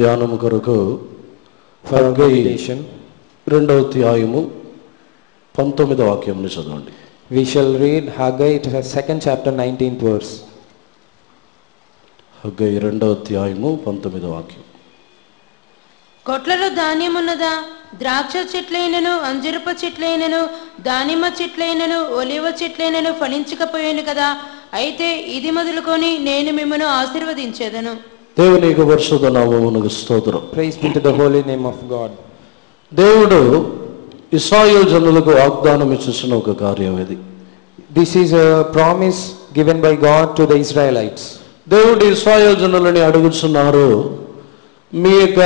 ధ్యానము కొరకు హగ్గై 2వ అధ్యాయము 19వ వాక్యమును చదవండి. We shall read Haggai 2nd chapter 19th verse. Haggai 2వ అధ్యాయము 19వ వాక్యం. కొట్లలో ధాన్యమున్నదా? ద్రాక్ష చెట్లైనను అంజురపు చెట్లైనను దానిమ్మ చెట్లైనను ఒలివ చెట్లైనను ఫలించకపోయాను కదా. అయితే ఇది మొదలుకొని నేను మిమ్మను ఆశీర్వదించేదను. దేవుని యొక్క పరిశుద్ధ నామమునకు స్తోత్రం. Praise be to the holy name of God. దేవుడు ఇశ్రాయేలు జనులకు వాగ్దానం ఇచ్చిన ఒక కార్యం ఇది. This is a promise given by God to the Israelites. దేవుడు ఇశ్రాయేలు జనులని అడుగుతున్నారు, మీ యొక్క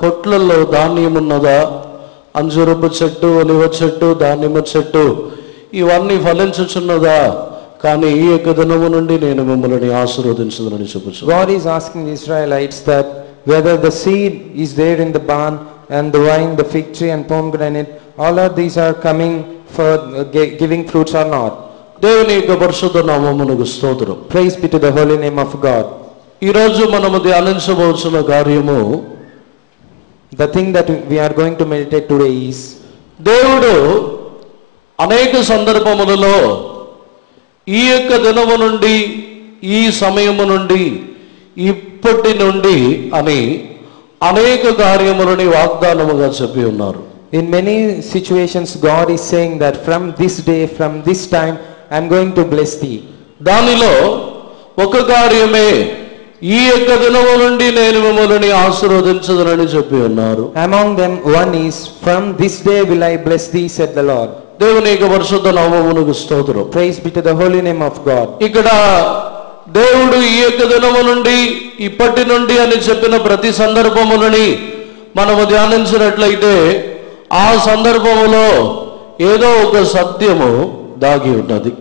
కొట్లలో ధాన్యం ఉన్నదా? అంజూరపు చెట్టు, ఒలివ చెట్టు, దానిమ్మ చెట్టు ఇవన్నీ ఫలించుచున్నదా? కానీ ఈ యొక్క దినము నుండి నేను మిమ్మల్ని ఆశీర్వదించదని చెప్పుచు. God is asking the Israelites that whether the seed is there in the barn and the vine, the fig tree and pomegranate, all of these are coming for giving fruits or not. దేవుని యొక్క పరిశుద్ధ నామమునకు స్తోత్రం. Praise be to the holy name of God. ఈ రోజు మనము ధ్యానించబోతున్న కార్యము, the thing that we are going to meditate today is, దేవుడు అనేక సందర్భములలో ఈ యొక్క దినము నుండి, ఈ సమయము నుండి, ఇప్పటి నుండి అని అనేక కార్యములని వాగ్దానముగా చెప్పి ఉన్నారు. In many situations God is saying that from this day, from this time I am going to bless thee. దానిలో ఒక కార్యమే ఈ యొక్క దినము నుండి నేను మిమ్మల్ని ఆశీర్వదించదనని చెప్పి ఉన్నారు. Among them one is, from this day will I bless thee, said the Lord. దేవుని యొక్క పరిశుద్ధ నామమునకు స్తోత్రం. Praise be to the holy name of God. ఇక్కడ దేవుడు ఈ యొక్క దినము నుండి, ఇప్పటి నుండి అని చెప్పిన ప్రతి సందర్భములని మనము ధ్యానించినట్లయితే ఆ సందర్భములో ఏదో ఒక సత్యము దాగి ఉన్నది.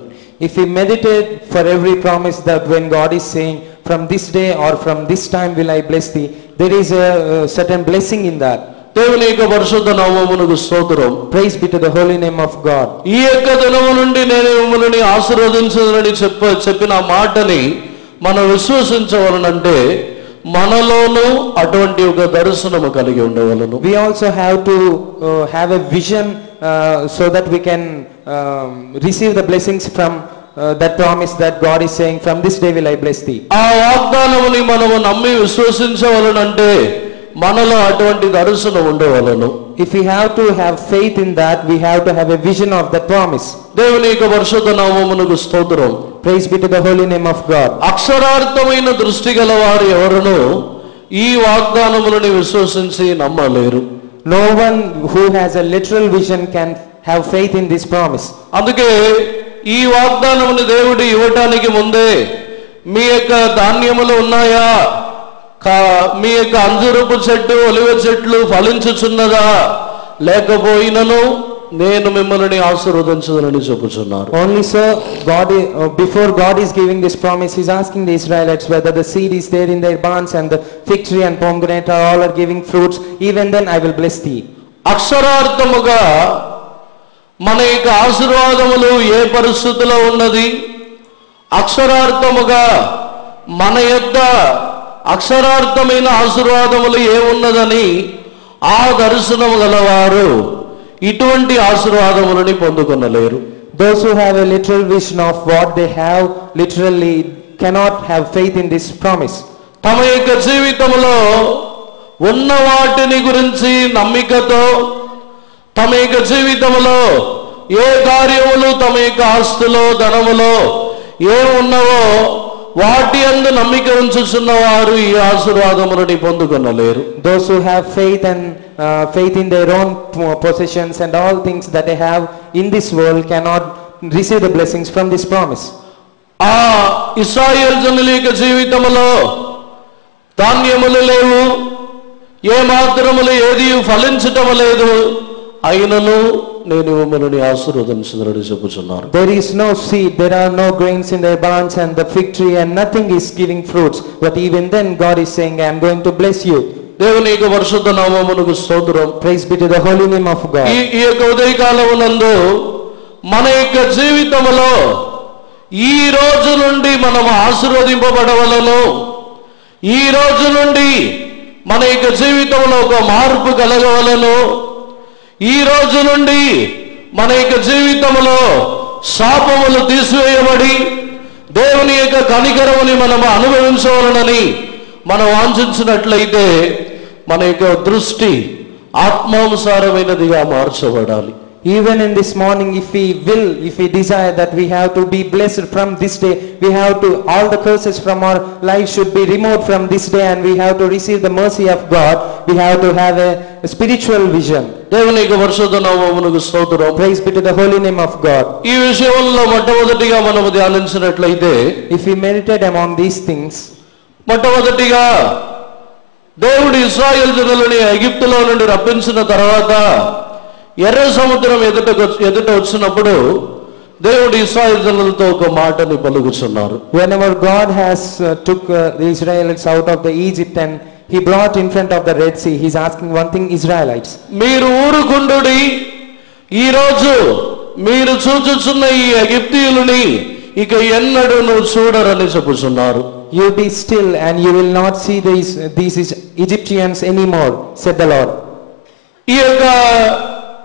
If we meditate for every promise that when God is saying from this day or from this time will I bless thee, there is a certain blessing in that. దేవుని యొక్క పరిశుద్ధ నామమునకు స్తోత్రం. Praise be to the holy name of God. ఈ యొక్క దినము నుండి నేను మిమ్మల్ని ఆశీర్వదించదనని చెప్పిన మాటని మనం విశ్వసించవలనంటే మనలోనూ అటువంటి ఒక దర్శనము కలిగి ఉండవలను. We also have to have a vision so that we can receive the blessings from that promise that God is saying from this day will I bless thee. ఆ వాగ్దానముని మనము నమ్మి విశ్వసించవలనంటే మనలో అటువంటి దర్శనం ఉండవలను. If we have to have faith in that, we have to have a vision of that promise. దేవుని యొక్క పరిశుద్ధ నామమునకు స్తోత్రం. Praise be to the holy name of God. అక్షరార్థమైన దృష్టి గల వారు ఎవరును ఈ వాగ్దానములను విశ్వసించి నమ్మలేరు. No one who has a literal vision can have faith in this promise. అందుకే ఈ వాగ్దానమును దేవుడు ఇవ్వటానికి ముందే మీ యొక్క ధాన్యములు ఉన్నాయా, మీ యొక్క అంజూరపు చెట్టు, ఒలివ చెట్లు ఫలించుచున్నదా, లేకపోయినను నేను మిమ్మల్ని ఆశీర్వదించదనని చెప్పుచున్నారు. Only so God before God is giving this promise, He is asking the Israelites whether the seed is there in their barns and the fig tree and pomegranate are all giving fruits. Even then I will bless thee. అక్షరార్థముగా మన యొక్క ఆశీర్వాదములు ఏ పరిస్థితిలో ఉన్నది, అక్షరార్థముగా మన యొక్క అక్షరార్థమైన ఆశీర్వాదములు ఏమున్నదని ఆ దర్శనము గలవారు ఇటువంటి ఆశీర్వాదములని పొందుకొనలేరు. Those who have a literal vision of what they have literally cannot have faith in this promise. తమ యొక్క జీవితంలో ఉన్న వాటిని గురించి నమ్మికతో, తమ యొక్క జీవితంలో ఏ కార్యములు, తమ యొక్క ఆస్తులో, ధనములో ఏమున్నవో వాటి యందు నమ్మిక ఉంచుచున్న వారు ఈ ఆశీర్వాదములని పొందుకొనలేరు. Those who have faith and faith in their own possessions and all things that they have in this world cannot receive the blessings from this promise. ఆ ఇశ్రాయేలు జనుల యొక్క జీవితంలో ధాన్యములు లేవు, ఏ మాత్రములు ఏది ఫలించటం లేదు, అయినను నేను మిమ్మల్ని ఆశీర్వదించదనని చెప్పుచున్నారు. There is no seed, there are no grains in their barns and the fig tree and nothing is giving fruits, but even then God is saying I am going to bless you. దేవుని యొక్క పరిశుద్ధ నామమునకు స్తోత్రం. Praise be to the holy name of God. ఈ యొక్క ఉదయకాలమునందు మన యొక్క జీవితంలో ఈ రోజు నుండి మనం ఆశీర్వదింపబడవలను, ఈ రోజు నుండి మన యొక్క జీవితంలో ఒక మార్పు కలగవలను. ఈ రోజు నుండి మన యొక్క జీవితంలో శాపములు తీసివేయబడి దేవుని యొక్క కనికరముని మనం అనుభవించవలనని మనం వాంఛించినట్లయితే మన యొక్క దృష్టి ఆత్మానుసారమైనదిగా మార్చబడాలి. Even in this morning, if we desire that we have to be blessed from this day, we have to, all the curses from our life should be removed from this day, and we have to receive the mercy of God. We have to have a spiritual vision. దేవుని యొక్క పరిశుద్ధ నామమునకు స్తోత్రం. Praise be to the holy name of God. ఈ విషయంలో మొట్టమొదటిగా మనము ధ్యానించినట్లయితే, if we meditate among these things, మొట్టమొదటిగా దేవుడు ఇశ్రాయేలు జనులని ఐగుప్తులో నుండి రప్పించిన తర్వాత ఎర్ర సముద్రం ఎదుట వచ్చినప్పుడు దేవుడు ఇశ్రాయేలు జనులతో ఒక మాటని పలుకుచున్నారు. whenever God has took the Israelites out of the Egypt and he brought in front of the Red Sea, he's asking one thing, Israelites, మీరు ఊరుకుండుడి, ఈ రోజు మీరు చూచుచున్న ఈ ఐగుప్తీయులని ఇక ఎన్నడూ చూడరని చెప్పుచున్నారు. you be still and you will not see these Egyptians anymore, said the Lord. ఈ యొక్క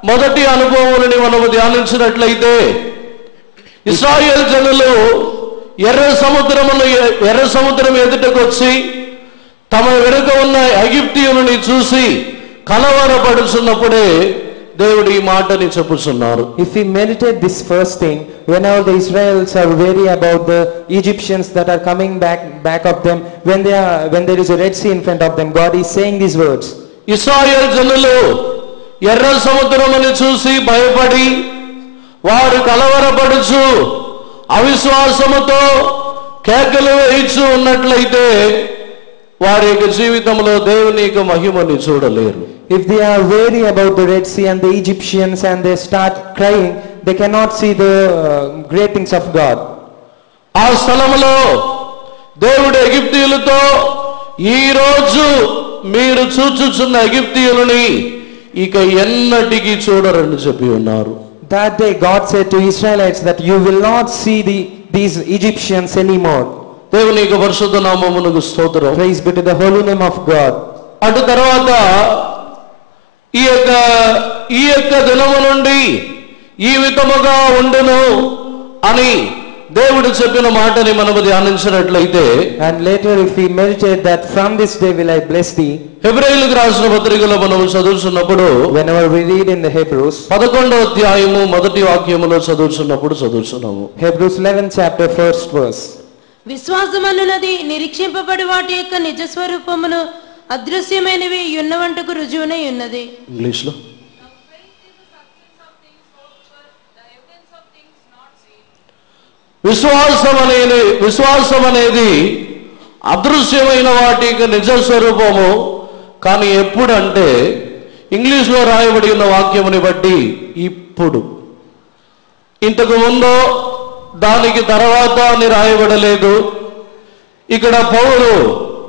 మొదటి అనుభవాన్ని మనము ధ్యానించినట్లయితే, ఇశ్రాయేలు జనులు ఎర్ర సముద్రం ఎదుటకు వచ్చి తమ వెనుక ఉన్న ఐగుప్తీయులని చూసి కలవరపడుచున్నప్పుడే దేవుడు ఈ మాటని చెప్పుచున్నారు. If we meditate this first thing, whenever the Israelites are wary about the Egyptians that are coming back of them, when there is a Red Sea in front of them, God is saying these words. ఇశ్రాయేలు జనులు ఎర్ర సముద్రమును చూసి భయపడి వారు కలవరపడుచు అవిశ్వాసముతో కేకలు వేయిచు ఉన్నట్లయితే వారి యొక్క జీవితంలో దేవుని యొక్క మహిమని చూడలేరు. If they are wary about the Red Sea and the Egyptians and they start crying, they cannot see the great things of God. ఆ స్థలములో దేవుడు ఐగుప్తీయులతో ఈ రోజు మీరు చూచుచున్న ఐగుప్తీయులని ఇక ఎన్నటికీ చూడరని చెప్పి ఉన్నారు. That day God said to Israelites that you will not see these Egyptians anymore. దేవుని యొక్క పరిశుద్ధ నామమునకు స్తోత్రం. Praise be to the holy name of God. అటు తర్వాత ఈ యొక్క దినము నుండి ఈ విధముగా ఉండును అని దేవుడు చెప్పిన మాటని మనము ధ్యానించినట్లయితే, and later if we meditate that from this day will I bless thee, హెబ్రీయులకు రాసిన పత్రికలో మనము చదువుతున్నప్పుడు, whenever we read in the Hebrews 11వ అధ్యాయము మొదటి వాక్యములో చదువుతున్నాము. Hebrews 11th chapter 1st verse. విశ్వాసమనున్నది నిరీక్షింపబడి వాటి యొక్క నిజ స్వరూపమును అదృశ్యమైనవి ఉన్నవంటకు రుజువునై ఉన్నది. ఇంగ్లీష్ లో విశ్వాసం అనేది అదృశ్యమైన వాటి యొక్క నిజ స్వరూపము. కానీ ఎప్పుడంటే ఇంగ్లీష్లో రాయబడి ఉన్న వాక్యముని బట్టి ఇప్పుడు, ఇంతకు ముందో దానికి తర్వాత అని రాయబడలేదు. ఇక్కడ పౌలు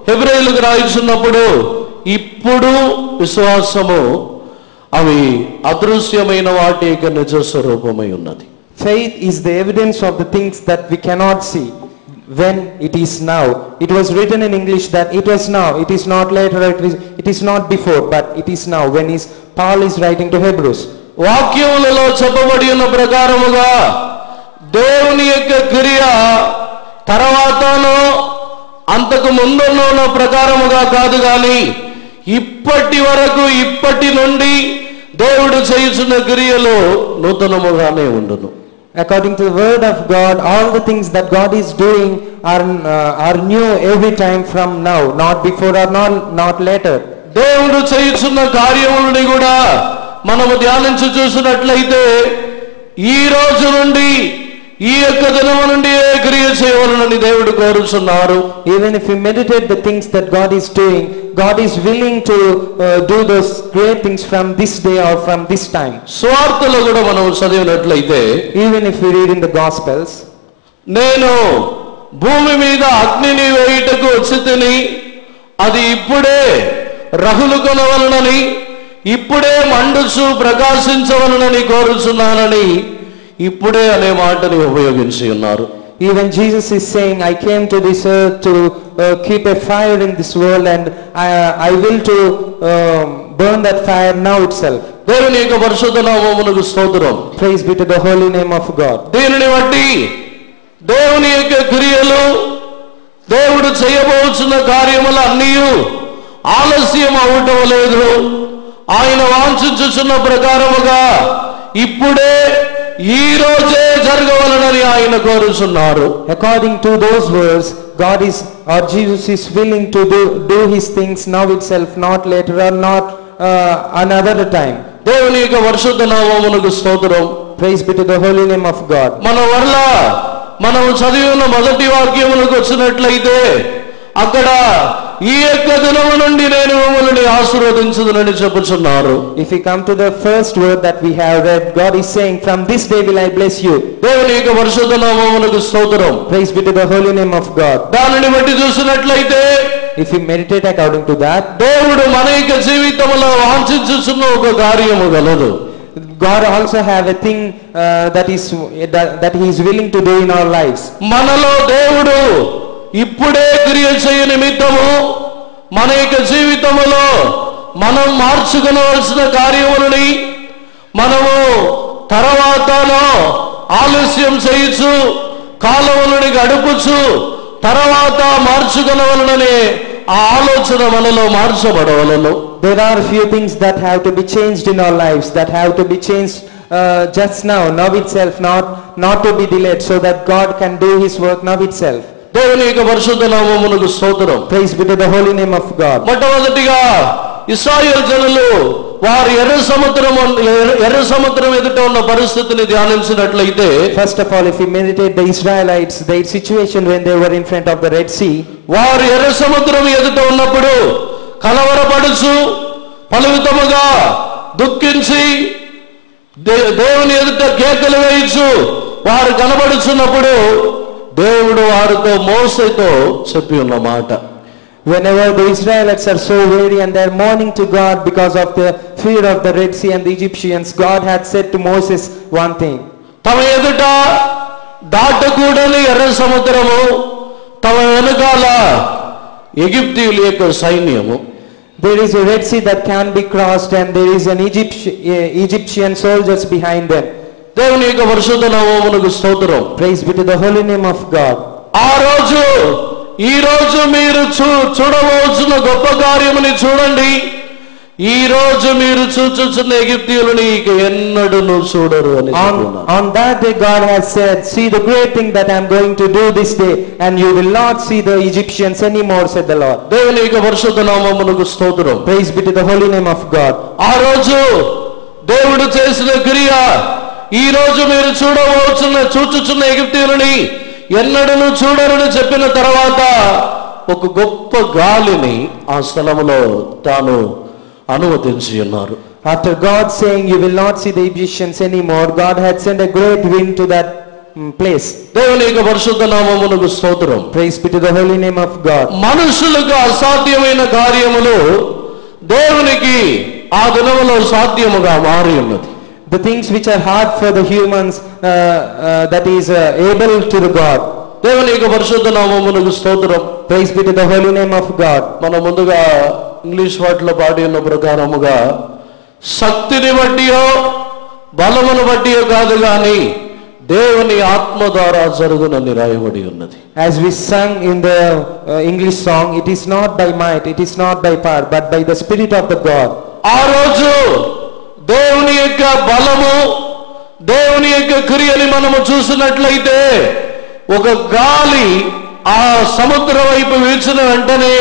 హెబ్రీయులకు రాయించున్నప్పుడు ఇప్పుడు విశ్వాసము అవి అదృశ్యమైన వాటి యొక్క నిజ స్వరూపమై ఉన్నది. Faith is the evidence of the things that we cannot see. When it is now, it was written in English that it was now, it is not later, it is not before, but it is now. When Paul is writing to Hebrews, వాక్యములలో చెప్పబడి ఉన్న ప్రకారముగా దేవుని యొక్క క్రియ తర్వాతనో అంతకు ముందున్న ప్రకారముగా కాదు, కానీ ఇప్పటి వరకు ఇప్పటి నుండి దేవుడు చేయుచున్న క్రియలు నూతనముగానే ఉండును. according to the word of God, all the things that God is doing are new every time from now, not before or not later. దేవుడు చేయుచున్న కార్యములని కూడా మనము ధ్యానించి చూసినట్లయితే ఈ రోజు నుండి ఈ యొక్క దినము నుండి క్రియ చేయవలనని దేవుడు కోరుచున్నారు. Even if we meditate the things that God is doing, God is willing to do those great things from this day or from this time. సువార్తలో కూడా మనం చదివినట్లయితే, even if we read in the Gospels, నేను భూమి మీద అగ్నిని వేయుటకు వచ్చితిని, అది ఇప్పుడే రగులు కొనవలనని, ఇప్పుడే మండుచు ప్రకాశించవలనని కోరుచున్నానని ఇప్పుడే అనే మాటని ఉపయోగించి ఉన్నారు. Even Jesus is saying, I came to this earth to keep a fire in this world, and I will to burn that fire now itself. దేవుని యొక్క పరిశుద్ధ నామమునకు స్తోత్రం. Praise be to the holy name of God. దీనిని బట్టి దేవుని యొక్క క్రియలు, దేవుడు చేయబోతున్న కార్యములు అన్నీ ఆలస్యం అవటం లేదు. ఆయన వాంఛించుచున్న ప్రకారముగా ఇప్పుడే ఈ రోజే జరగవలనని ఆయన కోరుచున్నారు. According to those words, God is, or Jesus is willing to do his things now itself, not later or not another time. దేవుని యొక్క పరిశుద్ధ నామమునకు స్తోత్రం. Praise be to the holy name of God. మన వల్ల మనం చదివిన మొదటి వాక్యములకు వచ్చినట్లయితే అక్కడ ఈ యొక్క దినము నుండి నేను మిమ్మల్ని ఆశీర్వదించుదునని చెప్పుచున్నారు. If we come to the first word that we have read, God is saying, from this day will I bless you. దేవుని యొక్క పరిశుద్ధ నామమునకు స్తోత్రం. Praise be to the holy name of God. దానిని బట్టి చూసినట్లయితే If we meditate according to that, దేవుడు మన యొక్క జీవితంలో వాంఛించుచున్న ఒక కార్యము గలదు. God also have a thing that he is willing to do in our lives. మనలో దేవుడు ఇప్పుడే క్రియ చేయ నిమిత్తము మన యొక్క జీవితంలో మనం మార్చుకోవలసిన కార్యములని మనము తర్వాతలో ఆలస్యం చేయొచ్చు, కాలములని గడుపుచు తర్వాత మార్చుకోవాలనే ఆ ఆలోచన మనలో మార్చబడవలను. There are few things that have to be changed in our lives, that have to be changed just now itself, not to be delayed, so that God can do his work now itself. దేవుని యొక్క పరిశుద్ధ నామమునకు స్తోత్రం. Praise be to the holy name of God. మొట్టమొదటిగా ఇశ్రాయేలు జనులు వారు ఎర్ర సముద్రం ఎదుట ఉన్న పరిస్థితిని ధ్యానించినట్లయితే, first of all, if we meditate the Israelites, their situation when they were in front of the Red Sea, వారు ఎర్ర సముద్రం ఎదుట ఉన్నప్పుడు కలవరపడుచు పలువిధముగా దుఃఖించి దేవుని ఎదుట కేకలు వేయచ్చు వారు కనబడుచున్నప్పుడు దేవుడు వారితో మోసేతో చెప్పి ఉన్న మాట, whenever the Israelites are so weary and they are mourning to God because of the fear of the Red Sea and the Egyptians, God had said to Moses one thing. తమ ఎదుట దాటకూడని ఎర్ర సముద్రము, తమ వెనుకాల ఎగిప్తీయుల యొక్క సైన్యము. There is a Red Sea that can be crossed, and there is an Egyptian soldiers behind them. దేవుని యొక్క పరిశుద్ధ నామమునకు స్తోత్రం. Praise be to the holy name of God. ఆ రోజు ఈ రోజు మీరు చూడవలసిన గొప్ప కార్యముని చూడండి. ఈ రోజు మీరు చూచుచున్న ఎగిప్తీయులని ఇక ఎన్నడూ చూడరు అని చెప్తున్నారు. On that day God has said, see the great thing that I am going to do this day, and you will not see the Egyptians anymore, said the Lord. దేవుని యొక్క పరిశుద్ధ నామమునకు స్తోత్రం. Praise be to the holy name of God. ఆ రోజు దేవుడు చేసిన క్రియ ఈ రోజు మీరు చూచుచున్న ఎగిప్తీయులని ఎన్నడూ చూడరని చెప్పిన తర్వాత ఒక గొప్ప గాలిని ఆ స్థలములో తాను అనుమతించి ఉన్నారు. After God saying you will not see the Egyptians anymore, God had sent a great wind to that place. దేవుని యొక్క పరిశుద్ధ నామమునకు స్తోత్రం. Praise be to the holy name of God. మనుషులకు అసాధ్యమైన కార్యములు దేవునికి ఆ దినములో సాధ్యముగా మారి ఉన్నది. The things which are hard for the humans, that is able to the God. దేవుని యొక్క పరిశుద్ధ నామమునకు స్తోత్రం. Praise be to the holy name of God. మనం ముందుగా ఇంగ్లీష్ వాటిలో పాడి ఉన్న ప్రకారముగా శక్తిని బట్టియో బలమును బట్టియో కాదు గాని దేవుని ఆత్మ ద్వారా జరుగునని రాయబడి ఉన్నది. As we sung in the English song, it is not by might, it is not by power, but by the Spirit of the God. ఆ రోజు దేవుని యొక్క బలము, దేవుని యొక్క క్రియని మనము చూసినట్లయితే ఒక గాలి ఆ సముద్రం వైపు వీచిన వెంటనే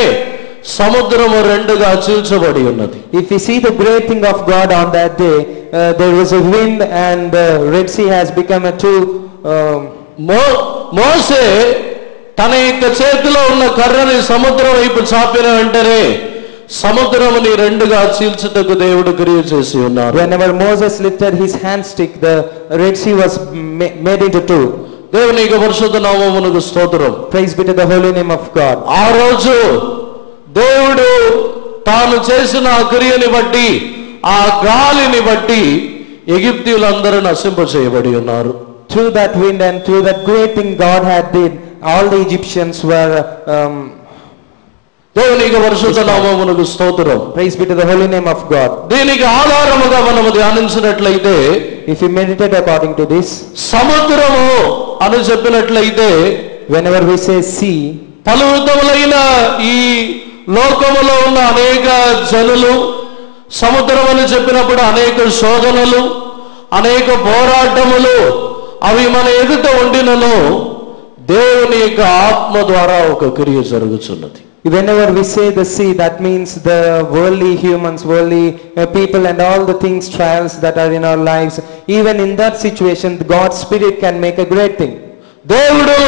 సముద్రము రెండుగా చీల్చబడి ఉన్నది. If we see the great thing of God on that day, there was a wind and the Red Sea has become a two. మోసే తన యొక్క చేతిలో ఉన్న కర్రని సముద్రం వైపు చాపిన వెంటనే సముద్రముని రెండుగా చీల్చుటకు దేవుడు క్రియ చేసి ఉన్నారు. Whenever Moses lifted his hand stick, the Red Sea was made into two. దేవుని యొక్క పరిశుద్ధ నామమునకు స్తోత్రం. Praise be to the holy name of God. ఆ రోజు దేవుడు తాను చేసిన ఆ క్రియని బట్టి, ఆ గాలిని బట్టి ఎగిప్తీయులందరూ నశింప చేయబడి ఉన్నారు. through that wind and through that great thing God had did, all the Egyptians were దేవునికి పరిశుద్ధ నామమునకు స్తోత్రం. praise be to the holy name of God. దీనికి ఆధారముగా మనము ధ్యానించినట్లయితే, If you meditate according to this, సముద్రము అని చెప్పినట్లయితే, whenever we say sea, పలు విధములైన ఈ లోకములో ఉన్న అనేక జనులు, సముద్రం అని చెప్పినప్పుడు అనేక శోధనలు, అనేక పోరాటములు అవి మన ఎదుట ఉండినను దేవుని యొక్క ఆత్మ ద్వారా ఒక క్రియ జరుగుతున్నది. whenever we say the sea, that means the worldly humans, worldly people and all the things, trials that are in our lives. Even in that situation, God's Spirit can make a great thing. దేవుడు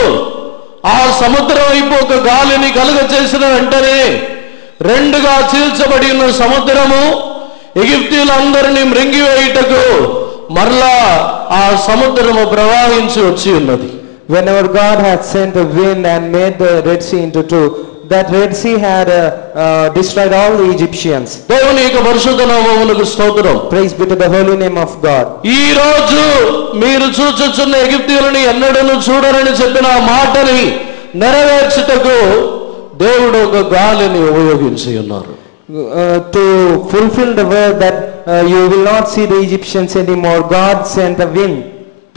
ఆ సముద్రం వైపు ఒక గాలిని కలుగ చేసిన వెంటనే రెండుగా చీల్చబడి ఉన్న సముద్రము ఎగిప్తీయులందరినీ మృంగివేయుటకు మరలా ఆ సముద్రము ప్రవాహించి వచ్చి ఉన్నది. Whenever God had sent a wind and made the Red Sea into two, that Red Sea had destroyed all the Egyptians. దేవుని యొక్క పరిశుద్ధ నామమునకు స్తోత్రం. Praise be to the holy name of God. ఈ రోజు మీరు చూచుచున్న ఎగిప్తీయులని ఎన్నడూ చూడరని చెప్పిన ఆ మాటని నెరవేర్చుటకు దేవుడు ఒక గాలిని ఉపయోగించి ఉన్నారు. To fulfill the word that you will not see the Egyptians anymore, God sent a wind.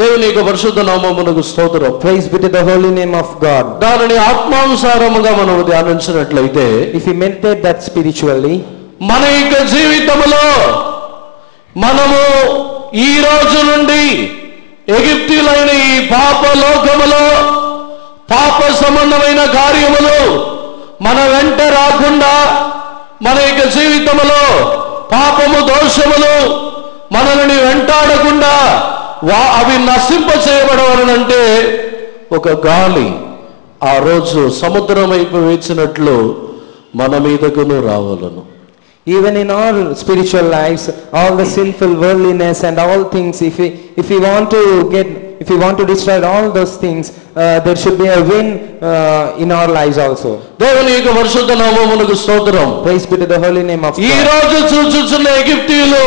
దేవుని యొక్క పరిశుద్ధ నామమునకు స్తోత్రం. Praise be to the holy name of God. దానిని ఆత్మానుసారముగా మనము ధ్యానించినట్లయితే, if you meditate that spiritually, మన యొక్క జీవితంలో మనము ఈ రోజు నుండి ఎగిప్తీయులైన ఈ పాప లోకములో పాప సంబంధమైన కార్యములు మన వెంట రాకుండా, మన యొక్క జీవితంలో పాపము దోషములు మనల్ని వెంటాడకుండా అవి నశింప చేయబడవనంటే ఒక గాలి ఆ రోజు సముద్రం వైపు వేచినట్లు మన మీదకును రావాలను. even in our spiritual lives, all the sinful worldliness and all things, if we want to destroy all those things, there should be a wind in our lives also. దేవుని యొక్క పరిశుద్ధ నామమునకు స్తోత్రం. Praise be to the holy name of ఈ God. రోజు చూచుచున్న ఎగిప్తీయులు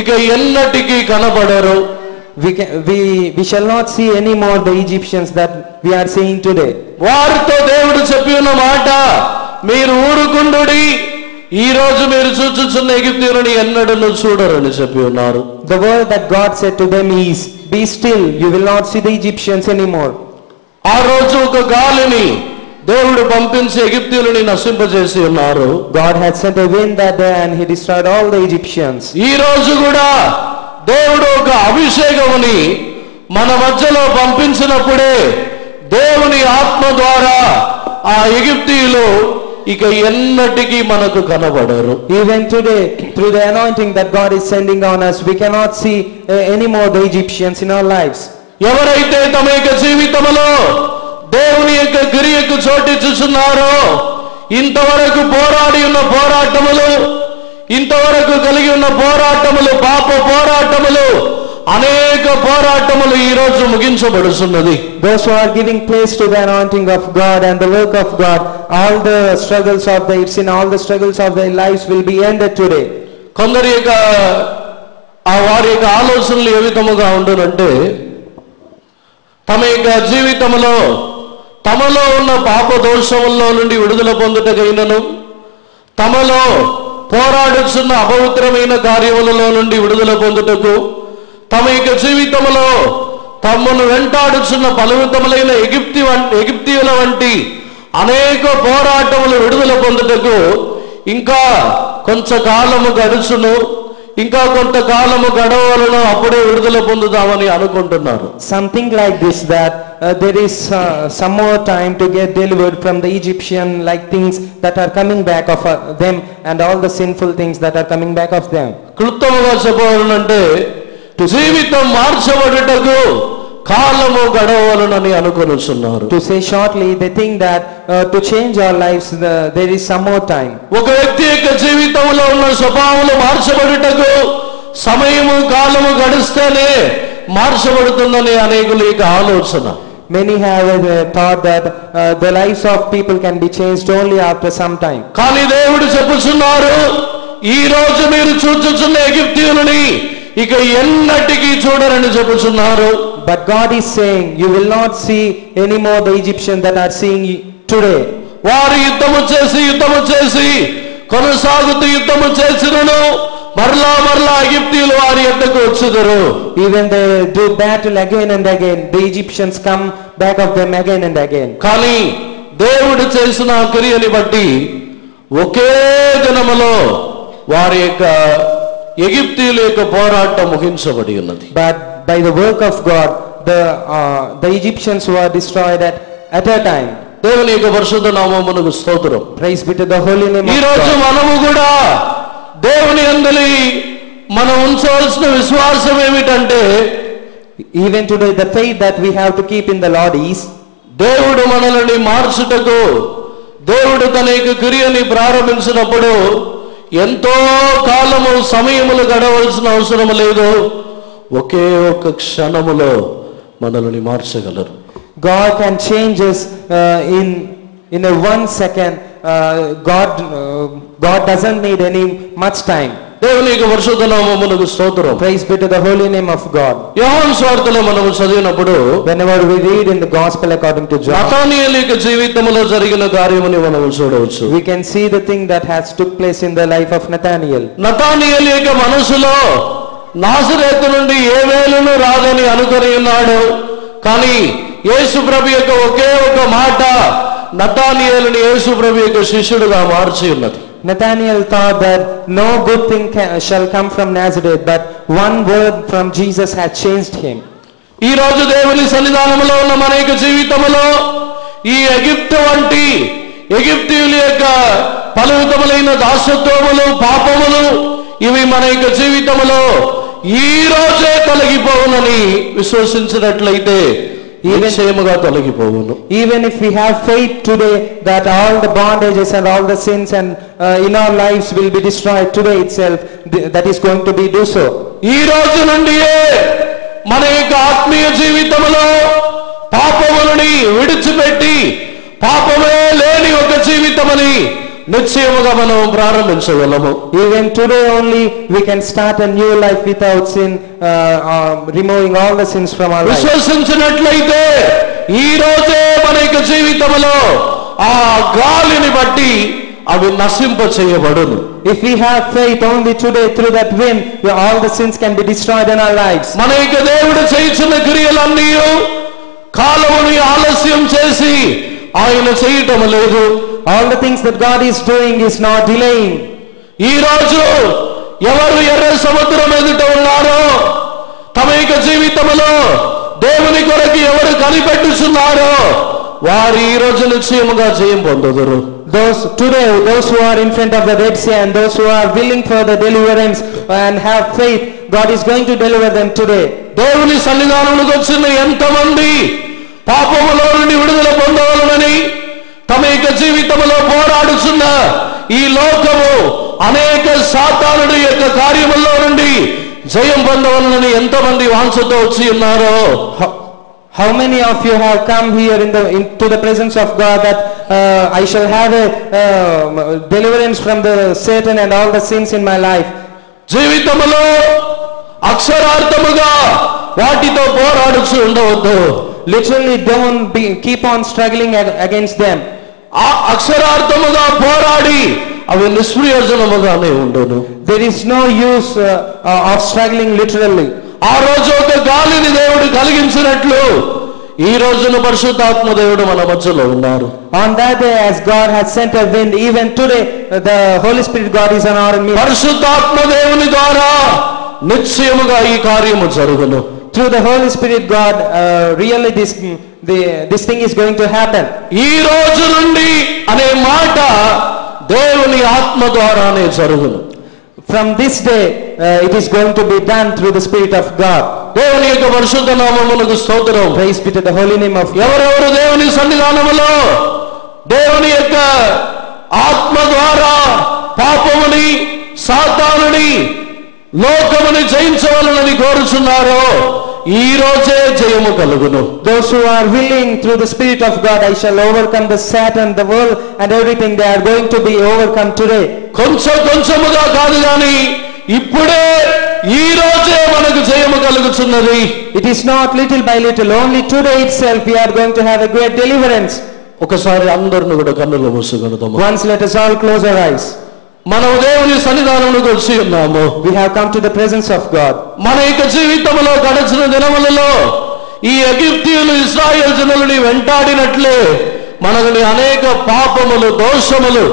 ఇక ఎన్నటికీ కనబడరు. We shall not see anymore the Egyptians that we are seeing today. వారితో దేవుడు చెప్పి ఉన్న మాట, మీరు ఊరుకుండుడి, ఈ రోజు మీరు చూచుచున్న ఎగిప్తీయులని ఎన్నడూ చూడరని చెప్పి ఉన్నారు. The word that God said to them is, be still, you will not see the Egyptians anymore. ఆ రోజు ఒక గాలిని దేవుడు పంపించి ఎగిప్తీయులని నశింపజేసి ఉన్నారు. God had sent a wind that day and he destroyed all the Egyptians. ఈ రోజు కూడా దేవుడు ఒక అభిషేకముని మన మధ్యలో పంపించినప్పుడే దేవుని ఆత్మ ద్వారా ఆ ఎగిప్తీయులు ఇక ఎన్నటికీ మనకు కనబడరు. Even today, through the anointing that God is sending on us, we cannot see anymore the Egyptians in our lives. ఎవరైతే తమ యొక్క జీవితంలో దేవుని యొక్క క్రియకు చోటిచ్చుచున్నారో, ఇంతవరకు పోరాడి ఉన్న పోరాటములు, ఇంతవరకు కలిగి ఉన్న పోరాటములు, పాప పోరాటములు, అనేక పోరాటములు ఈ రోజు ముగించబడుతున్నది. Those who are giving place to the anointing of God and the work of God, all the struggles of their sin, all the struggles of their lives will be ended today. కొందరి యొక్క వారి యొక్క ఆలోచనలు ఏ విధముగా ఉండునంటే, తమ యొక్క జీవితంలో తమలో ఉన్న పాప దోషముల్లో నుండి విడుదల పొందుటకైనను, తమలో పోరాడుచున్న అపవిత్రమైన కార్యములలో నుండి విడుదల పొందుటకు, తమ యొక్క జీవితంలో తమను వెంటాడుచున్న పలువిధములైన ఎగిప్తీయుల వంటి అనేక పోరాటములు విడుదల పొందుటకు ఇంకా కొంతకాలము గడుచును, ఇంకా కొంతకాలము గడవలను, అప్పుడే విడుదల పొందుదామని అనుకుంటున్నారు. Something like this, that there is some more time to get delivered from the Egyptian like things that are coming back of them and all the sinful things that are coming back of them. క్లుప్తముగా చెప్పాలంటే జీవితం మార్చబడుటకు కాలము గడవలనని అనుకొనుచున్నారు. To say shortly, they think that to change our lives there is some more time. ఒక వ్యక్తి యొక్క జీవితంలో ఉన్న స్వభావాలు మార్చబడుటకు సమయము కాలము గడిస్తేనే మార్చబడుతుందని అనేకుల యొక్క ఆలోచన. Many have thought that the lives of people can be changed only after some time. కానీ దేవుడు చెప్పుచున్నారు, ఈ రోజు మీరు చూచుచున్న ఎగిప్తీయులని ఇక ఎన్నటికీ చూడరని చెప్పుచున్నారు. But God is saying, you will not see anymore the Egyptians that are seeing today. వారు యుద్ధము చేసి కొనసాగుతూ యుద్ధము చేసినను మరలా ఎగిప్తీయులు వారి యొద్దకు వచ్చుదురు. Even they do battle again and again, the Egyptians come back of them again and again. కానీ దేవుడు చేసిన క్రియని బట్టి ఒకే దినములో వారి యొక్క ఎగిప్తీయుల యొక్క పోరాటం ముగించబడి ఉన్నది. But by the work of God, the Egyptians were destroyed at a time. దేవుని యొక్క పరిశుద్ధ నామమునకు స్తోత్రం. Praise be to the holy name ఈ of రోజు God. మనము కూడా దేవుని యందలి మనం ఉంచవలసిన విశ్వాసం ఏమిటంటే, Even today, the faith that we have to keep in the Lord is, దేవుడు మనల్ని మార్చుటకు దేవుడు తన యొక్క క్రియని ప్రారంభించినప్పుడు ఎంతో కాలము సమయములు గడవలసిన అవసరం లేదు. ఒకే ఒక్క క్షణములో మనల్ని మార్చగలరు. God can change us in a 1 second. God doesn't need any much time. దేవుని యొక్క పరిశుద్ధ నామమునకు స్తోత్రం. Praise be to the holy name of God. యోహాను సువార్తలో మనము చదివినప్పుడు Whenever we read in the gospel according to John, నతానీయేలు యొక్క జీవితంలో జరిగిన కార్యముని మనము చూడవచ్చు. we can see the thing that has took place in the life of Nathaniel. నతానీయేలు యొక్క మనసులో నాజరేతు నుండి ఏ వేలును రాదని అనుకొని ఉన్నాడు. కానీ యేసు ప్రభు యొక్క ఒకే ఒక మాట నతానీయేలుని యేసు ప్రభు యొక్క శిష్యుడుగా మార్చి ఉన్నది. Nathaniel thought that no good thing shall come from Nazareth, but one word from Jesus had changed him. ఈ రోజు దేవుని సన్నిధానంలో ఉన్న మన యొక్క జీవితంలో ఈ ఎగిప్తు వంటి ఎగిప్తీయుల యొక్క పలు విధములైన దాసత్వములు పాపములు ఇవి మన యొక్క జీవితంలో ఈ రోజే తొలగిపోవునని విశ్వసించినట్లయితే నిశ్చయముగా తొలగిపోవును. Even if we have faith today that all the bondages and all the sins and in our lives will be destroyed today itself, that is going to be do so. ఈ రోజు నుండియే మన యొక్క ఆత్మీయ జీవితంలో పాపములని విడిచిపెట్టి పాపమే లేని ఒక జీవితమని నిశ్చయముగా మనం ప్రారంభించగలము. Even today only we can start a new life without sin, removing all the sins from our life. విశ్వసించినట్లయితే ఈ రోజే మన యొక్క జీవితంలో ఆ గాలిని బట్టి అవి నశింప చేయబడును. If we have faith only today through that wind, all the sins can be destroyed in our lives. మన యొక్క దేవుడు చేసిన క్రియలన్నీ కాలముని ఆలస్యం చేసి ఆయన చేయటం లేదు. All the things that God is doing is not delaying. ఈ రోజు ఎవరు ఎర్ర సముద్రం ఎదుట ఉన్నారో తమ యొక్క జీవితంలో దేవుని కొరకు ఎవరు కనిపెట్టుచున్నారో వారు ఈ రోజు నిశ్చయముగా జయం పొందుదురు. Those who are in front of the Red Sea and those who are willing for the deliverance and have faith, God is going to deliver them today. దేవుని సన్నిధానంలోకి వచ్చిన ఎంతమంది పాపములో నుండి విడుదల పొందవాలని తమ యొక్క జీవితంలో పోరాడుచున్న ఈ లోకము అనేక సాతానుడి యొక్క కార్యముల్లో నుండి జయం పొందవాలని ఎంతమంది వాంఛతో వచ్చి ఉన్నారో. How many of you have come here into the presence of God that I shall have a deliverance from the Satan and all the sins in my life? జీవితంలో అక్షరార్థముగా వాటితో పోరాడుచు ఉండవద్దు. Literally don't keep on struggling against them. ఆ అక్షరార్థముగా పోరాడి అవి నిష్ప్రయోజనముగానే ఉండును. There is no use of struggling literally. ఆ రోజు ఒక గాలిని దేవుడు కలిగించినట్లు ఈ రోజున పరిశుద్ధాత్మ దేవుడు మన మధ్యలో ఉన్నారు. On that day, as God has sent a wind, even today the Holy Spirit God is on our midst. పరిశుద్ధాత్మ దేవుని ద్వారా నిశ్చయముగా ఈ కార్యము జరుగును. Through the Holy Spirit God, really this thing is going to happen. ఈ రోజు నుండి అనే మాట దేవుని ఆత్మ ద్వారానే జరుగును. From this day, it is going to be done through the Spirit of God. దేవుని యొక్క పరిశుద్ధ నామమునకు స్తోత్రం. Praise be to the holy name of God. ఎవరెవరు దేవుని సన్నిధానములో దేవుని యొక్క ఆత్మ ద్వారా పాపముని సాతానుని లోకముని జయించవాలని కోరుచున్నారో ఈ రోజే జయము కలుగును. Those who are willing through the Spirit of God, I shall overcome the Satan, the world and everything, they are going to be overcome today. కొంచెముగా కాదు కానీ ఇప్పుడే ఈ రోజే మనకు జయము కలుగుతున్నది. It is not little by little, only today itself we are going to have a great deliverance. ఒకసారి అందరిని కూడా కన్నులు మూసుకొనుదాము. Once let us all close our eyes. మనం దేవుని సన్నిధానమునకు వచ్చి ఉన్నాము. We have come to the presence of God. మన యొక్క జీవితంలో గడిచిన దినములలో ఈ ఎగిప్తీయులు ఇశ్రాయేలు జనులని వెంటాడినట్లే మనల్ని అనేక పాపములు, దోషములు,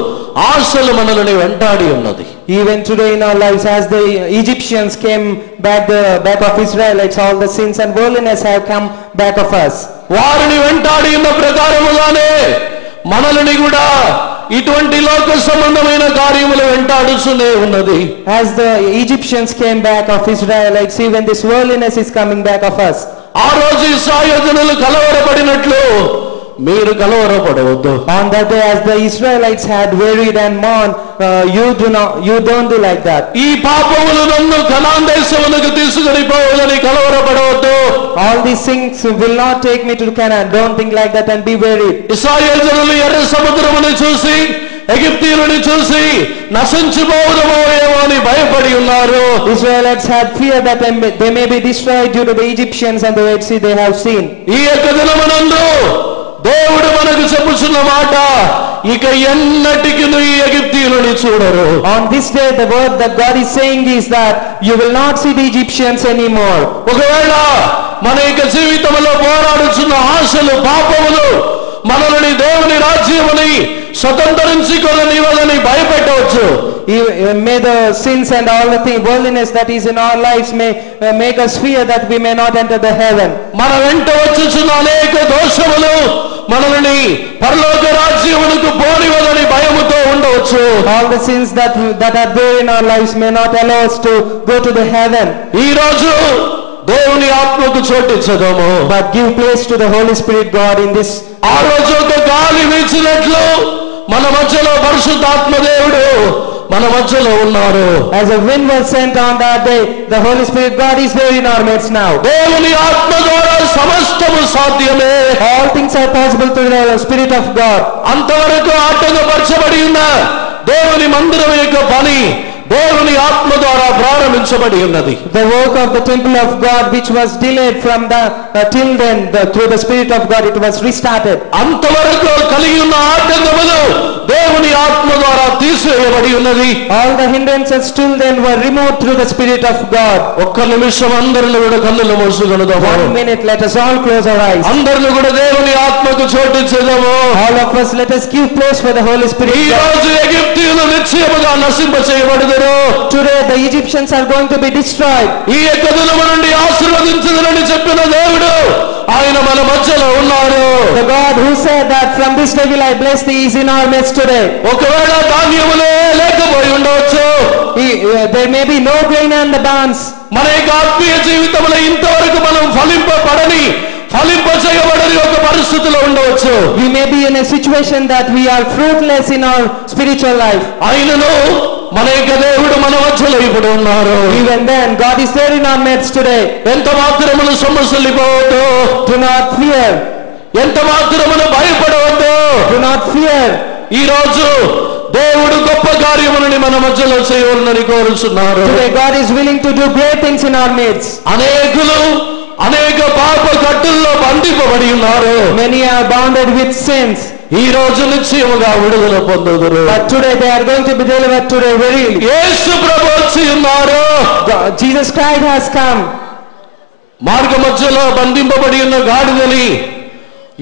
ఆశలు మనల్ని వెంటాడి ఉన్నది. Even today in our lives, as the Egyptians came back of Israelites, all the sins and worldliness have come back of us. వారిని వెంటాడి ఉన్న ప్రకారముగానే మనల్ని కూడా ఇటువంటి లోక సంబంధమైన కార్యములు వెంటాడుతూనే ఉన్నది. As the Egyptians came back of Israelites, even this worldliness is coming back of us. ఆ రోజు ఇశ్రాయేలు జనులు కలవరపడినట్లు మీరు కలవరపడవద్దు. On that day, as the Israelites had worried and mourned, you don't do like that. ఈ పాపములు నన్ను కనాన్ దేశమునకు తీసుకొని పోవాలని కలవరపడవద్దు. All these things will not take me to Canaan. Don't think like that and be worried. ఇశ్రాయేలు జనులు ఎర్ర సముద్రమును చూసి, ఎగిప్తీయులను చూసి నశించిపోవుదమో ఏమో అని భయపడి ఉన్నారు. Israelites had fear that they may be destroyed due to the Egyptians and the Red Sea they have seen. ఈ యొక్క దినమునందు దేవుడు మనకు చెప్పుచున్న మాట, ఇక ఎన్నటికి ఈ ఎగిప్తీయులని చూడరు. On this day, the word that God is saying is that you will not see the Egyptians anymore. ఒకవేళ మన యొక్క జీవితంలో పోరాడుచున్న ఆశలు, పాపములు మనల్ని దేవుని రాజ్యముని స్వతంత్రించుకొననివ్వదని భయపెట్టవచ్చు. May the sins and all the worldliness that is in our lives may make us fear that we may not enter the heaven. మన వెంట వచ్చుచున్న అనేక దోషములు మనల్ని పరలోక రాజ్యమునకు పోనివ్వదని భయముతో ఉండవచ్చు. All the sins that are there in our lives may not allow us to go to the heaven. ఈ రోజు దేవుని ఆత్మకు చోటిచ్చదము. But give place to the Holy Spirit God in this. ఆ రోజు ఒక గాలి వీచినట్లు మన మధ్యలో పరిశుద్ధాత్మ దేవుడు మన మధ్యలో ఉన్నారు. As a wind was sent on that day, the Holy Spirit God is there in our midst now. దేవుని ఆత్మ ద్వారా సమస్తము సాధ్యమే. All things are possible through the Spirit of God. అంతవరకు ఆటంకపరచబడి ఉన్న దేవుని మందిరం యొక్క పని దేవుని ఆత్మ ద్వారా ప్రారంభించబడి ఉన్నది. The work of the temple of God which was delayed from till then through the Spirit of God it was restarted. అంతవరకు కలిగి ఉన్న ఆటంకములు దేవుని ఆత్మ ద్వారా తీసివేయబడి ఉన్నది. All the hindrances till then were removed through the Spirit of God. ఒక్క నిమిషం అందరిని కూడా కన్నులు మూసుకొనుదాము. 1 minute, let us all close our eyes. అందరిని కూడా దేవుని ఆత్మకు చోటించేదాము. All of us, let us give place for the Holy Spirit. ఈ రోజు ఎగిప్తీయులు నిశ్చయముగా నశింపచేయబడుదురు. Today the Egyptians are going to be destroyed. ఈ యొక్క దినము నుండి ఆశీర్వదించుదురని చెప్పిన దేవుడు ఆయన మన మధ్యలో ఉన్నారు. The God who said that from this day will I bless thee is in our midst today. ఒకవేళ ధాన్యములే లేకపోయి ఉండవచ్చు. There may be no grain in the barns. మన యొక్క ఆత్మీయ జీవితంలో ఇంతవరకు మనం ఫలింపచేయబడని ఒక పరిస్థితిలో ఉండవచ్చు. We may be in a situation that we are fruitless in our spiritual life. ఆయనను మన యొక్క దేవుడు మన మధ్యలో ఇప్పుడు ఉన్నారు. Even then God is there in our midst today. ఎంత మాత్రమును సొమ్మసిల్లిపోవద్దు. Do not fear. ఎంత మాత్రమును భయపడవద్దు. Do not fear. ఈ రోజు దేవుడు గొప్ప కార్యములను మన మధ్యలో చేయవలనని కోరుచున్నారు. Today God is willing to do great things in our midst. అనేక పాప కట్టుల్లో బంధింపబడి ఉన్నారు. Many are bounded with sins. ఈ రోజు నిశ్చయముగా విడుదల పొందుదురు. But today they are going to be delivered today very. యేసు ప్రభు వచ్చి ఉన్నారు. Jesus Christ has come. మార్గ మధ్యలో బంధింపబడి ఉన్న గాడిదని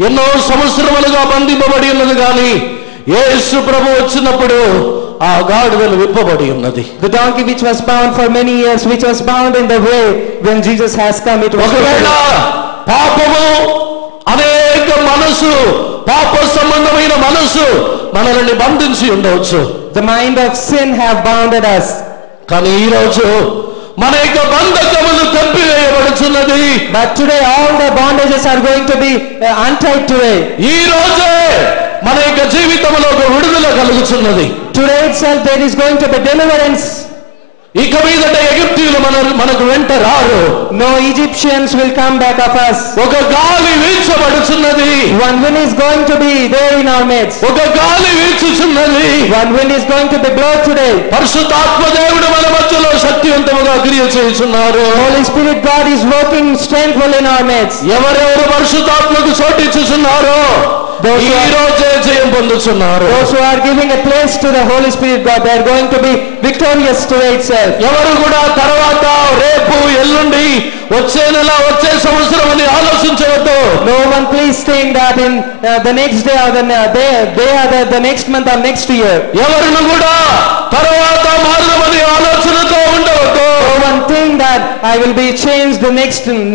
ఎన్నో సంవత్సరములుగా బంధింపబడి ఉన్నది కానీ యేసు ప్రభు వచ్చినప్పుడు ఆ గాడిదలు విప్పబడి ఉన్నది. The donkey which was bound for many years, which was bound in the way, when Jesus has come, it was. ఒకవేళ పాపము అనేక పాప సంబంధమైన మనసు మనల్ని బంధించి ఉండవచ్చు. The mind of sin have bounded us. కానీ ఈ రోజు మన యొక్క బంధకములు తెంపివేయబడుచున్నది. But today all the bondages are going to be untied today. ఈ రోజే మన యొక్క జీవితంలో ఒక విడుదల కలుగుచున్నది. Today itself there is going to be deliverance. ఇక మీదట ఎగిప్తీయులు మనకు వెంట రారు. No Egyptians will come back of us. ఒక గాలి వీచబడుచున్నది. One wind is going to be there in our midst. ఒక గాలి వీచుచున్నది. One wind is going to be blown today. పరిశుద్ధాత్మ దేవుడు మన మధ్యలో శక్తివంతముగా బలముగా క్రియ చేస్తున్నారు. Holy Spirit God is working strengthful in our midst. ఎవరెవరు పరిశుద్ధాత్మకు చోటిచ్చుచున్నారో ఈ రోజే జయం పొందుతున్నారు. Those who are giving a place to the Holy Spirit God, they are going to be victorious today itself. ఎవరు కూడా తర్వాత రేపు ఎల్లుండి వచ్చే నెల వచ్చే సంవత్సరం అని ఆలోచించవద్దు. No one please think that in the next day or the next month or next year. ఎవరును కూడా తర్వాత మారుదామని ఆలోచనతో ఉండవద్దు. No one think that I will be changed the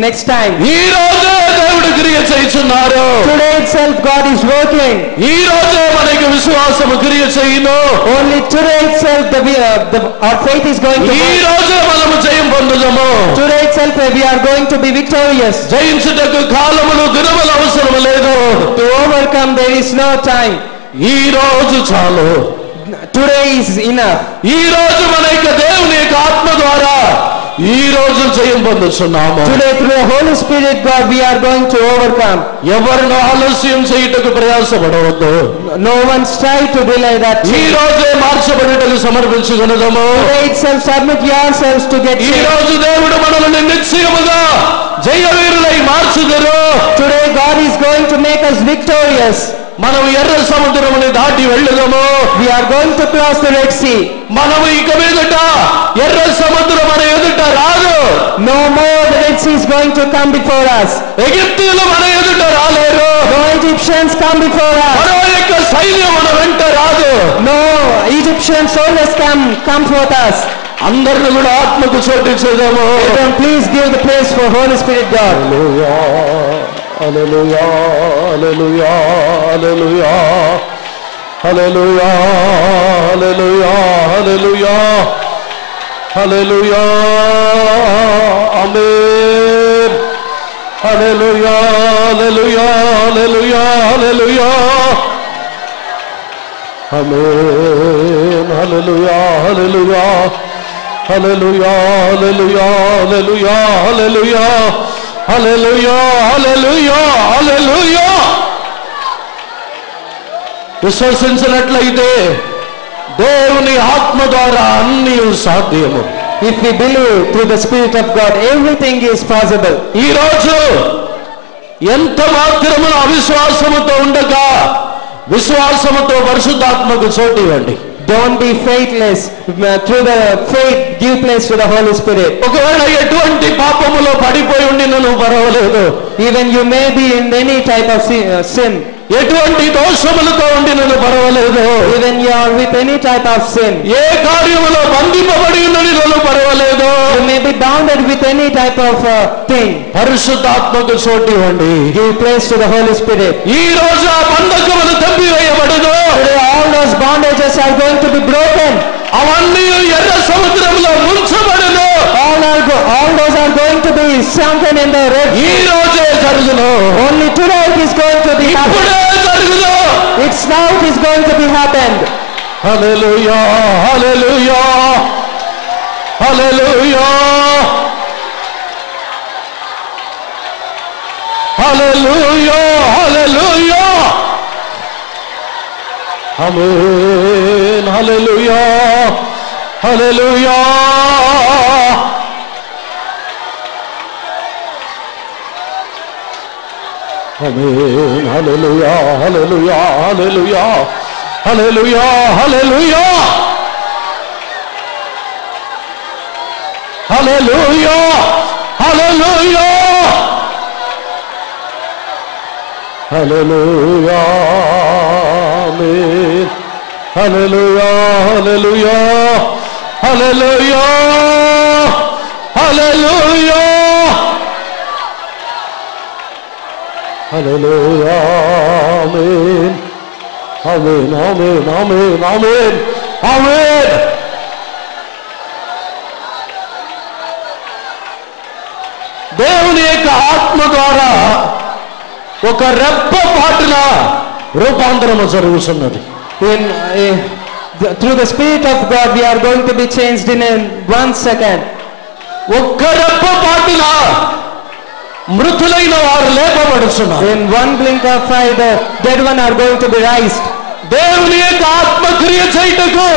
next time. ఈ రోజే దేవుడు క్రియ చేస్తున్నారు. Today itself God is working. ఈ రోజే మనకి విశ్వాసము క్రియ చేయును. Only today itself our faith is going to ఈ work. రోజే మనము జయం పొందుదాము. Today itself we are going to be victorious. జయించుటకు కాలములు దినములు అవసరం లేదు. To overcome there is no time. ఈ రోజు చాలు. Today is enough. ఈ రోజు మన యొక్క దేవుని యొక్క ఆత్మ ద్వారా ఈ రోజు జయం పొందుతున్నాము. Today through the Holy Spirit God we are going to overcome. ఎవరిని ఆలస్యం చేయుటకు ప్రయాసపడవద్దు. No one strive to delay that. ఈ రోజే మార్చబడుటకు సమర్పించుకొనుదాము. Today itself submit yourselves to get ఈ changed. రోజు దేవుడు మనల్ని నిశ్చయముగా జయవీరులై మార్చుదురు. Today God is going to make us victorious. మనం ఎర్ర సముద్రముని దాటి వెళ్ళుదాము. We are going to cross the Red Sea. మనము ఇక మీదట ఎర్ర సముద్రం మన ఎదుట రాదు. No more the Red Sea is going to come before us. ఎగిప్తీయులు మన ఎదుట రాలేరు. No Egyptians come before us. ఫరో యొక్క సైన్యం మన వెంట రాదు. No Egyptian soldiers come forth us. అందరిని కూడా ఆత్మకు చోటించేదాము. Then please give the place for Holy Spirit God. హల్లెలూయా హల్లెలూయా హల్లెలూయా హల్లెలూయా హల్లెలూయా హల్లెలూయా హల్లెలూయా ఆమేన్ హల్లెలూయా హల్లెలూయా హల్లెలూయా హల్లెలూయా ఆమేన్ హల్లెలూయా హల్లెలూయా హల్లెలూయా హల్లెలూయా హల్లెలూయా హల్లెలూయా హల్లెలూయా హల్లెలూయా హల్లెలూయా. విశ్వసించినట్లయితే దేవుని ఆత్మ ద్వారా అన్నీ సాధ్యము. If we believe through the Spirit of God, everything is possible. ఈ రోజు ఎంత మాత్రమున అవిశ్వాసముతో ఉండగా విశ్వాసముతో పరిశుద్ధాత్మకు చోటు ఇవ్వండి. Don't be faithless. Through the faith, give place to the Holy Spirit. ఒకవేళ ఎటువంటి పాపములో పడిపోయి ఉండినను పర్వాలేదు. Even you may be in any type of sin. ఎటువంటి దోషములతో ఉండినను పర్వాలేదు. Even you are with any type of sin. ఏ కార్యములో బంధింపబడి ఉన్నను పర్వాలేదు. You may be bounded with any type of thing. పరిశుద్ధాత్మకు చోటు ఇవ్వండి. Give place to the Holy Spirit. ఈ రోజు ఆ బంధకములు తెంపివేయబడును. Today all those bondages are going to be broken. అవన్నీ ఎర్ర సముద్రంలో ముంచబడును. All those are going to be sunken in the Red Sea. ఈ రోజే జరుగును. Only today it is going to be happened. ఇప్పుడే జరుగును. It's now it is going to be happened. హల్లెలూయా హల్లెలూయా హల్లెలూయా హల్లెలూయా హల్లెలూయా ఆమేన్ హల్లెలూయా హల్లెలూయా ఆమేన్ హల్లెలూయా హల్లెలూయా హల్లెలూయా హల్లెలూయా హల్లెలూయా హల్లెలూయా హల్లెలూయా హల్లెలూయా ఆమేన్ హల్లెలూయా హల్లెలూయా హల్లెలూయా హల్లెలూయా హల్లెలూయా ఆమేన్ ఆమేన్ ఆమేన్ ఆమేన్ ఆమేన్ ఆమేన్. దేవుని యొక్క ఆత్మ ద్వారా ఒక రెప్ప పాటున రూపాంతరము జరుగుతున్నది. Through the Spirit of God we are going to be changed in 1 second. ఒక్క రెప్ప పాటున మృతులైన వారు లేపబడుతున్నారు. In one blink of eye the dead one are going to be raised. దేవుని యొక్క ఆత్మక్రియ చేయుటకు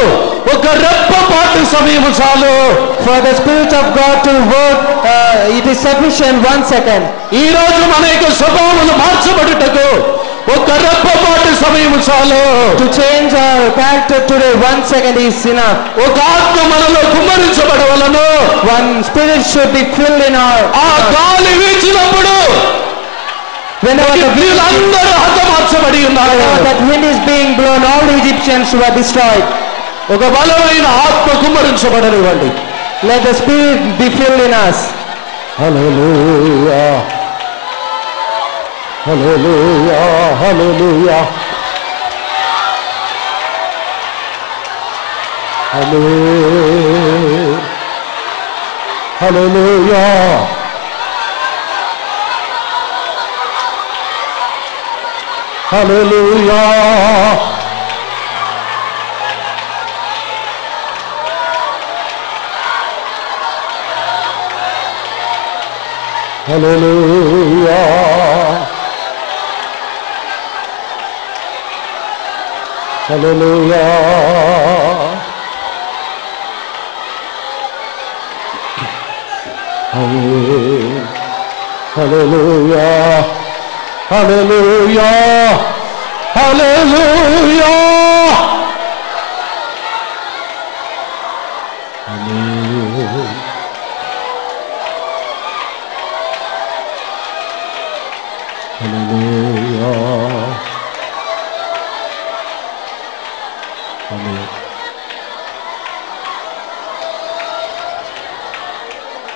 ఒక రెప్పపాటు సమయం చాలు. For the Spirit of God to work, it is sufficient 1 second. ఈ రోజు మన యొక్క స్వభావములు మార్చబడుటకు ఒక రెప్పపాటు సమయం చాలు. To change our character today, 1 second is enough. ఒక ఆత్మ మనలో కుమ్మరించబడవలను. One spirit should be filled in our. ఆ గాలి వీచినప్పుడు Whenever వీళ్ళందరూ హతమార్చబడి ఉన్నారు. that wind is being blown, all the Egyptians were destroyed. ఒక బలమైన ఆత్మ కుమ్మరించబడనివ్వండి. Let the Spirit be filled in us. Hallelujah, hallelujah, hallelujah, hallelujah, hallelujah. Hallelujah. Hallelujah. Hallelujah. Hallelujah. Hallelujah.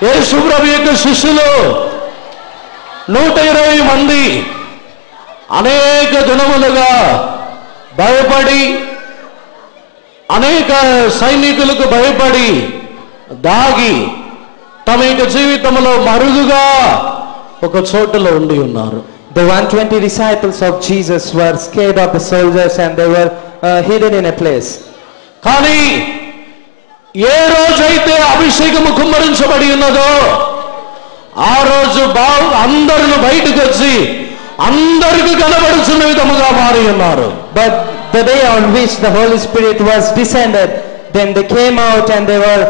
యేసు ప్రభు యొక్క శిష్యులు 120 మంది అనేక దినములుగా భయపడి, అనేక సైనికులకు భయపడి దాగి తమ యొక్క జీవితంలో మరుగుగా ఒక చోటులో ఉండి ఉన్నారు. The 120 disciples of Jesus were scared of the soldiers and they were hidden in a place. కానీ ఏ రోజైతే అభిషేకము కుమ్మరించబడి ఉన్నదో ఆ రోజు అందరూ బయటకు వచ్చి అందరికి కనబడుతున్న విధముగా మారి ఉన్నారు. But the day on which the Holy Spirit was descended, then they came out and they were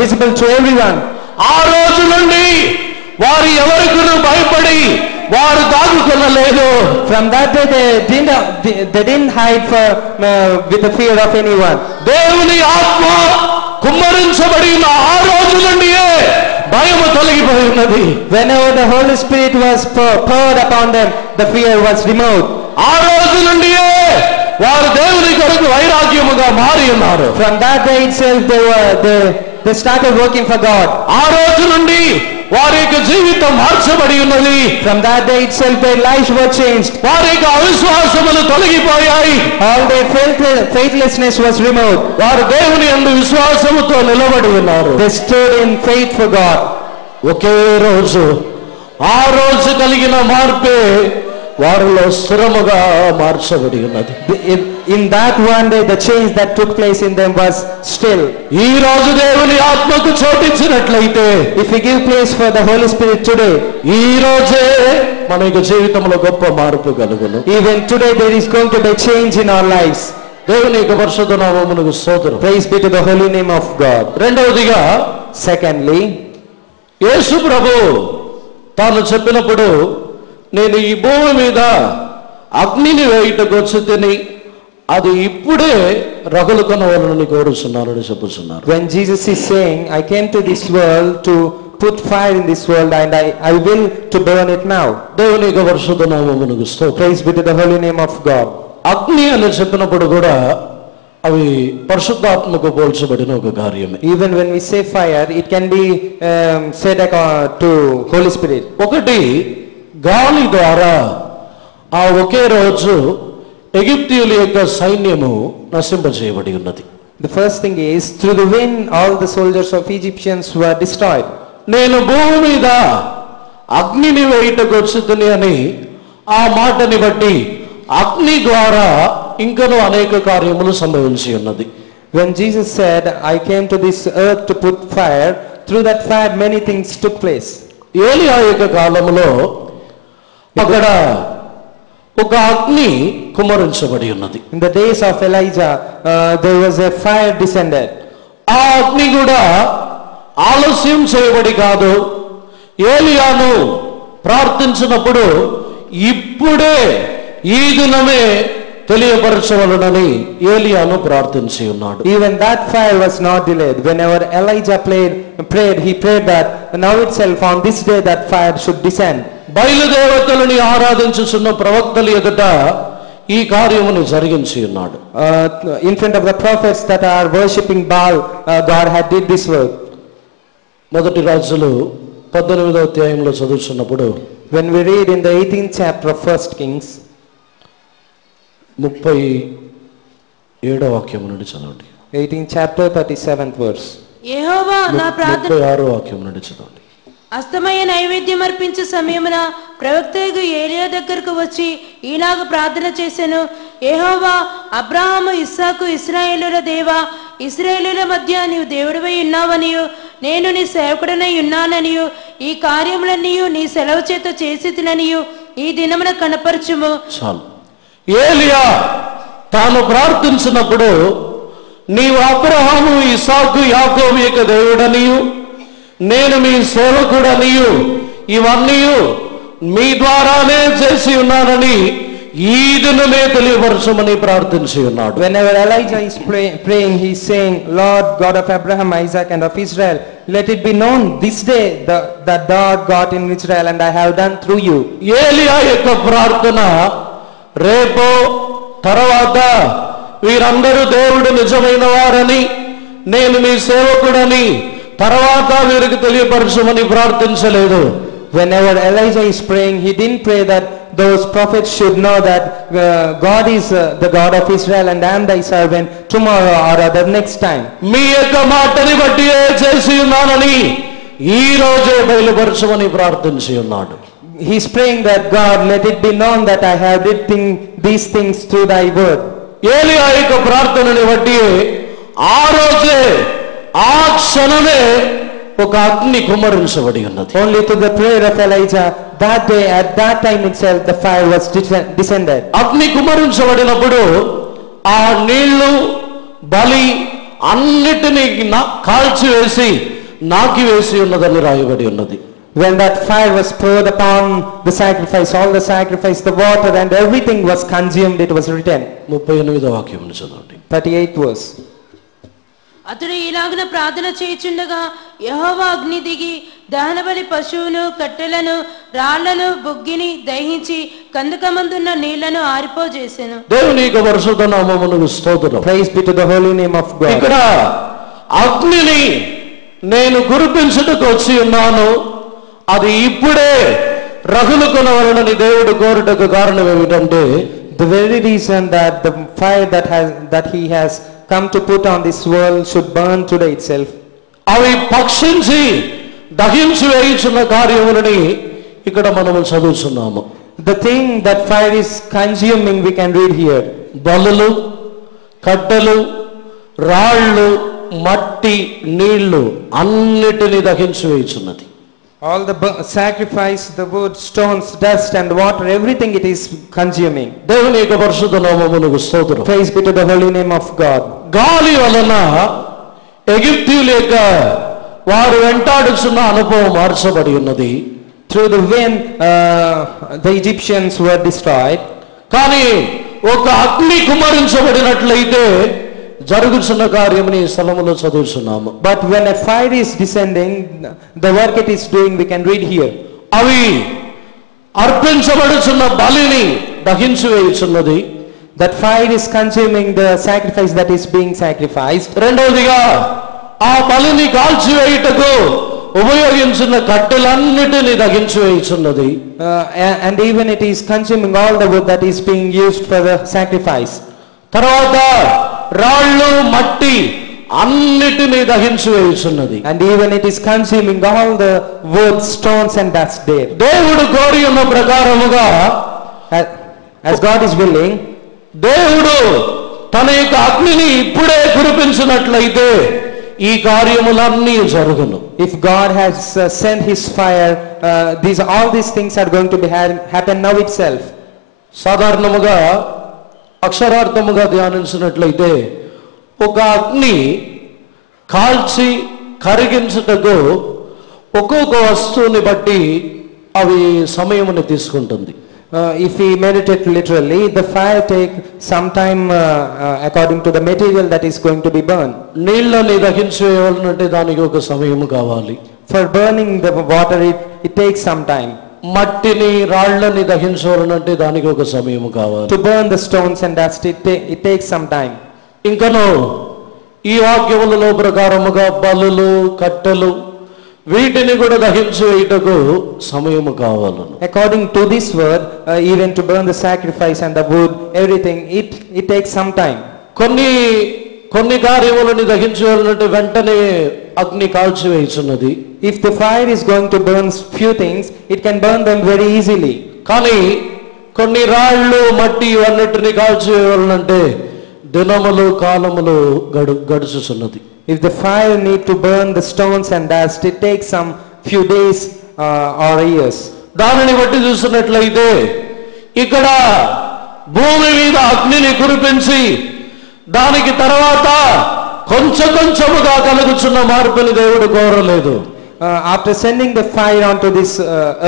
visible to everyone. ఆ రోజు నుండి వారు ఎవరికి భయపడి వారు దాగుకొనలేదు. From that day they didn't hide with the fear of anyone. దేవుని ఆత్మ కుమ్మరించబడిన ఆ రోజు నుండియే భయము తొలగిపోయి ఉన్నది. Whenever the Holy Spirit was poured upon them, the fear was removed. ఆ రోజు నుండియే వారు దేవుని కొరకు వైరాగ్యముగా మారి ఉన్నారు. From that day itself they started working for God. ఆ రోజు నుండి వారి యొక్క జీవితం మార్చబడి ఉన్నది. From that day itself their lives were changed. వారి యొక్క అవిశ్వాసములు తొలగిపోయాయి. All their faithlessness was removed. వారు దేవుని యందు విశ్వాసముతో నిలబడి ఉన్నారు. They stood in faith for God. ఒకే రోజు ఆ రోజు కలిగిన మార్పే వారిలో స్థిరముగా మార్చబడి ఉన్నది. In that one day the change that took place in them was still. ఈ రోజు దేవుని ఆత్మకు చోటించినట్లయితే, if we give place for the Holy Spirit today, ఈ రోజే మన యొక్క జీవితంలో గొప్ప మార్పు కలుగును. even today there is going to be change in our lives. దేవుని యొక్క పరిశుద్ధ నామమునకు స్తోత్రం. Praise be to the holy name of God. రెండవదిగా, secondly, యేసు ప్రభు తాను చెప్పినప్పుడు, నేను ఈ భూమి మీద అగ్నిని వేయుటకు వచ్చి తిని అది ఇప్పుడే రగులుకొనవలనని కోరుచున్నానని చెప్పుచున్నారు. when Jesus is saying, I came to this world to put fire in this world and I will to burn it now. దేవుని యొక్క పరిశుద్ధ నామమునకు స్తోత్రం. Praise be to the holy name of God. అగ్ని అని చెప్పినప్పుడు కూడా అవి పరిశుద్ధాత్మకు పోల్చబడిన ఒక కార్యమే. Even when we say fire, it can be said to Holy Spirit. ఒకటి, గాలి ద్వారా ఆ ఒకే రోజు ఎగిప్తీయుల యొక్క సైన్యము నశింపజేయబడి ఉన్నది. The first thing is, through the wind all the soldiers of Egyptians were destroyed. నేను భూమి మీద అగ్నిని వేయుటకు వచ్చుతుని అని ఆ మాటని బట్టి అగ్ని ద్వారా ఇంకనూ అనేక కార్యములు సంభవించి ఉన్నది. When Jesus said, I came to this earth to put fire, through that fire many things took place. ఏలియా యొక్క కాలంలో అక్కడ ఒక అగ్ని కుమ్మరించబడి ఉన్నది. In the days of Elijah, there was a fire descended. ఆ అగ్ని కూడా ఆలస్యం చేయబడి కాదు, ఏలియాను ప్రార్థించినప్పుడు ఇప్పుడే ఈ దినమే తెలియపరచవలనని ఏలియాను ప్రార్థించి ఉన్నాడు. Even that fire was not delayed. Whenever Elijah prayed, he prayed that now itself on this day that fire should descend. బయలుదేవతలని ఆరాధించుచున్న ప్రవక్తల ఎదుట ఈ కార్యమును జరిగించి ఉన్నాడు. In front of the prophets that are worshipping Baal, God had did this work. మొదటి రాజులు 18వ అధ్యాయంలో చదువుతున్నప్పుడు When we read in the 18th chapter of 1 Kings, 37వ వాక్యం నుండి చదవండి. 18th chapter 37th verse. యెహోవా నా ప్రార్థన 36వ వాక్యం నుండి చదవండి. అస్తమయ నైవేద్యం అర్పించే సమయమున ప్రవక్తయగు ఏలియా దగ్గరకు వచ్చి ఈలాగు ప్రార్థన చేసెను. యెహోవా, అబ్రాహాము, ఇస్సాకు, ఇశ్రాయేలుల దేవా, ఇశ్రాయేలుల మధ్య నీవు దేవుడివై ఉన్నావనియు నేను నీ సేవకుడనై ఉన్నాననియు ఈ కార్యములన్నీయు నీ సెలవు చేత చేసితిననియు ఈ దినమున కనపరచుము. చాలు. ఏలియా తాను ప్రార్థించినప్పుడు నీవు అబ్రహాము, ఇస్సాకు, యాకోబు యొక్క దేవుడనియు నేను మీ సేవకుడనియు ఇవన్నీ మీ ద్వారానే చేసి ఉన్నానని ఈ దినమే తెలియపరచమని ప్రార్థించి ఉన్నాడు. Whenever Elijah is praying, he is saying, Lord God of Abraham, Isaac and of Israel, let it be known this day that thou art God in Israel and I have done through you. ఏలియా యొక్క ప్రార్థన రేపు తర్వాత వీరందరూ దేవుడు నిజమైన వారని నేను మీ సేవకుడని తర్వాత వీరికి తెలియపరచమని ప్రార్థించలేదు. Whenever Elijah is praying, he didn't pray that those prophets should know that God is the God of Israel and I am thy servant tomorrow or the next time. మీ యొక్క మాటని బట్టి చేసి ఉన్నానని ఈ రోజే బయలుపరచమని ప్రార్థించి ఉన్నాడు. He is praying that God, let it be known that I have did these things through thy word. ఏలియా యొక్క ప్రార్థనని బట్టి ఆ రోజే ఆ క్షణమే ఒక అగ్ని కుమ్మరించబడి ఉన్నది. Only to the prayer of Elijah, that day at that time itself the fire was descended. అగ్ని కుమ్మరించబడినప్పుడు ఆ నీళ్లు బలి అన్నిటినీ కాల్చివేసి నాకివేసి ఉన్నదని రాయబడి ఉన్నది. When that fire was poured upon the sacrifice, all the sacrifice, the water and everything was consumed, it was written. 38వ వాక్యం చదవండి. 38th verse. అతడు ఇలాగున ప్రార్థన చేయుచుండగా యెహోవా అగ్ని దిగి దహనబలి పశువును, కట్టెలను, రాళ్లను, బొగ్గిని దహించి కందకమందున్న నీళ్లను ఆరిపోజేసెను. దేవుని యొక్క పరిశుద్ధ నామమునకు స్తోత్రం. Praise be to the holy name of God. ఇక్కడ అగ్నిని నేను కురిపించుటకు వచ్చి ఉన్నాను, అది ఇప్పుడే రగులుకొనవలనని దేవుడు కోరుటకు కారణం ఏమిటంటే, the very reason that the fire that he has come to put on this world should burn today itself. అవి పక్షించి దహించి వేయించున్న కార్యములని ఇక్కడ మనము చదువుతున్నాము. The thing that fire is consuming we can read here. బలులు, కట్టెలు, రాళ్ళు, మట్టి, నీళ్లు అన్నిటిని దహించి వేయించున్నది. All the sacrifice, the wood, stones, dust and water, everything it is consuming. దేవుని యొక్క పరిశుద్ధ నామమునకు స్తోత్రం. Praise be to the holy name of God. గాలి వలన ఎగిప్తీయుల యొక్క వారు వెంటాడుచున్న అనుభవం మార్చబడి ఉన్నది. Through the wind the Egyptians were destroyed. కానీ ఒక అగ్ని కుమ్మరించబడినట్లయితే జరుగుతున్న కార్యముని ఈ స్థలములో చదువుతున్నాము. But when a fire is descending, the work it is doing we can read here. అవి అర్పించబడుచున్న బలిని దహించి వేయుచున్నది. That fire is consuming the sacrifice that is being sacrificed. రెండవదిగా ఆ బలిని కాల్చివేయుటకు ఉపయోగించిన కట్టెలన్నిటిని దహించి వేయుచున్నది. And even it is consuming all the wood that is being used for the sacrifice. తర్వాత రాళ్ళు, మట్టి అన్నిటిని దహించి వేయుచున్నది. And even it is consuming all the wood, stones and dust there. దేవుడు కోరి ఉన్న ప్రకారముగా As God is willing, దేవుడు తన యొక్క అగ్నిని ఇప్పుడే కురిపించినట్లయితే ఈ కార్యములన్నీ జరుగును. if God has sent his fire, all these things are going to be happen now itself. సాధారణముగా అక్షరార్థముగా ధ్యానించినట్లయితే ఒక అగ్ని కాల్చి కరిగించుటకు ఒక్కొక్క వస్తువుని బట్టి అవి సమయముని తీసుకుంటుంది. If we meditate literally, the fire take some time according to the material that is going to be burned. నీళ్ళని దహించేయాలంటే దానికి ఒక సమయం కావాలి. For burning the water, it takes some time. మట్టిని రాళ్ళని దహించాలంటే దానికి ఒక సమయం కావాలి. To burn the stones and dust, it takes some time. ఇంకను ఈ వాక్యములలో ప్రకారముగా బలులు కట్టెలు వీటిని కూడా దహించి వేయుటకు సమయము కావాలను. According to this word, even to burn the sacrifice and the wood, everything, it takes some time. కొన్ని కార్యములను దహించాలంటే వెంటనే అగ్ని కాల్చివేయుచున్నది. If the fire is going to burn few things, it can burn them very easily. కానీ కొన్ని రాళ్ళు మట్టి ఇవన్నిటిని కాల్చివేయాలంటే దినములు కాలములు గడుచుచున్నది. If the fire need to burn the stones and dust, it takes some few days or years. దానిని బట్టి చూసినట్లయితే ఇక్కడ భూమి మీద అగ్నిని కురిపించి దానికి తర్వాత కొంచెముగా కలుగుచున్న మార్పుని దేవుడు కోరలేదు. After sending the fire onto this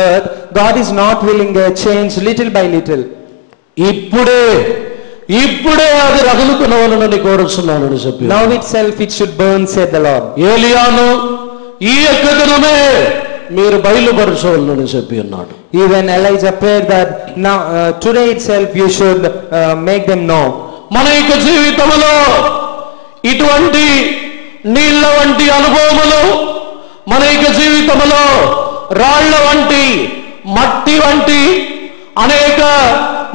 earth, God is not willing to change little by little. ఇప్పుడే అది రగులుకునవలనని కోరుచున్నానని చెప్పి Now itself it should burn, said the Lord. ఏలియాను ఈ యొక్క దినమే మీరు బయలుపరచవలనని చెప్పి అన్నాడు. Even Elijah prayed that now today itself you should make them know. మన యొక్క జీవితంలో ఇటువంటి నీళ్ల వంటి అనుభవములు, మన యొక్క జీవితంలో రాళ్ల వంటి మట్టి వంటి అనేక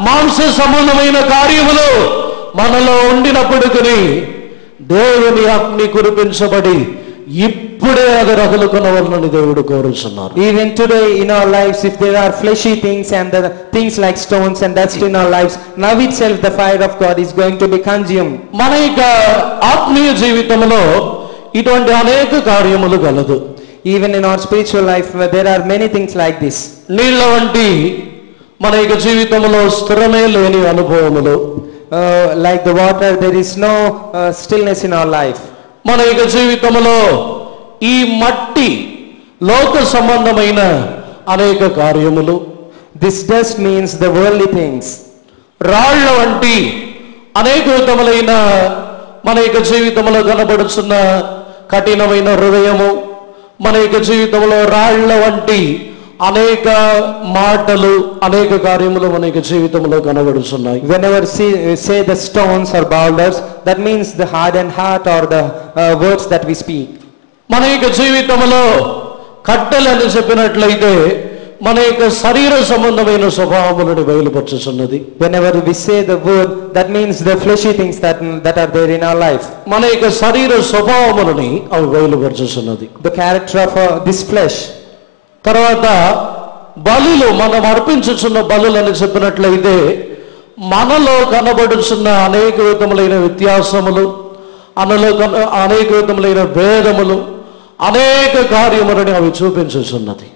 మాంస సంబంధమైన కార్యములు మనలో ఉండినప్పటికీ దేవుని అగ్ని కురిపించబడి ఇప్పుడే అది రగులుకొనవలనని దేవుడు కోరుచున్నారు. Even today in our lives, if there are fleshy things and the things like stones and dust in our lives, now itself the fire of God is going to be consumed. మన యొక్క ఆత్మీయ జీవితంలో ఇటువంటి అనేక కార్యములు గలదు. Even in our spiritual life, there are many things like this. నీళ్ల వంటి మన యొక్క జీవితంలో స్థిరమే లేని అనుభవములు, like the water, there is no stillness in our life. మన యొక్క జీవితంలో ఈ మట్టి లోక సంబంధమైన అనేక కార్యములు, this dust means the worldly things. రాళ్ల వంటి అనేక విధములైన మన యొక్క జీవితంలో కనబడుతున్న కఠినమైన హృదయము, మన యొక్క జీవితంలో రాళ్ల వంటి అనేక మాటలు, అనేక కార్యములు మన యొక్క జీవితంలో కనబడుతున్నాయి. Whenever say the stones or boulders, that means the hardened heart or the words that we speak. మన యొక్క జీవితంలో కట్టెలని చెప్పినట్లయితే మన యొక్క శరీర సంబంధమైన స్వభావములను బయలుపరచుచున్నది. Whenever we say the word, that means the fleshy things that are there in our life. మన యొక్క శరీర స్వభావములని అవి బయలుపరచుచున్నది. The character of this flesh. తర్వాత బలులు, మనం అర్పించుచున్న బలులని చెప్పినట్లయితే మనలో కనబడుచున్న అనేక విధములైన వ్యత్యాసములు, అనేక విధములైన భేదములు, అనేక కార్యములని అవి చూపించుచున్నది.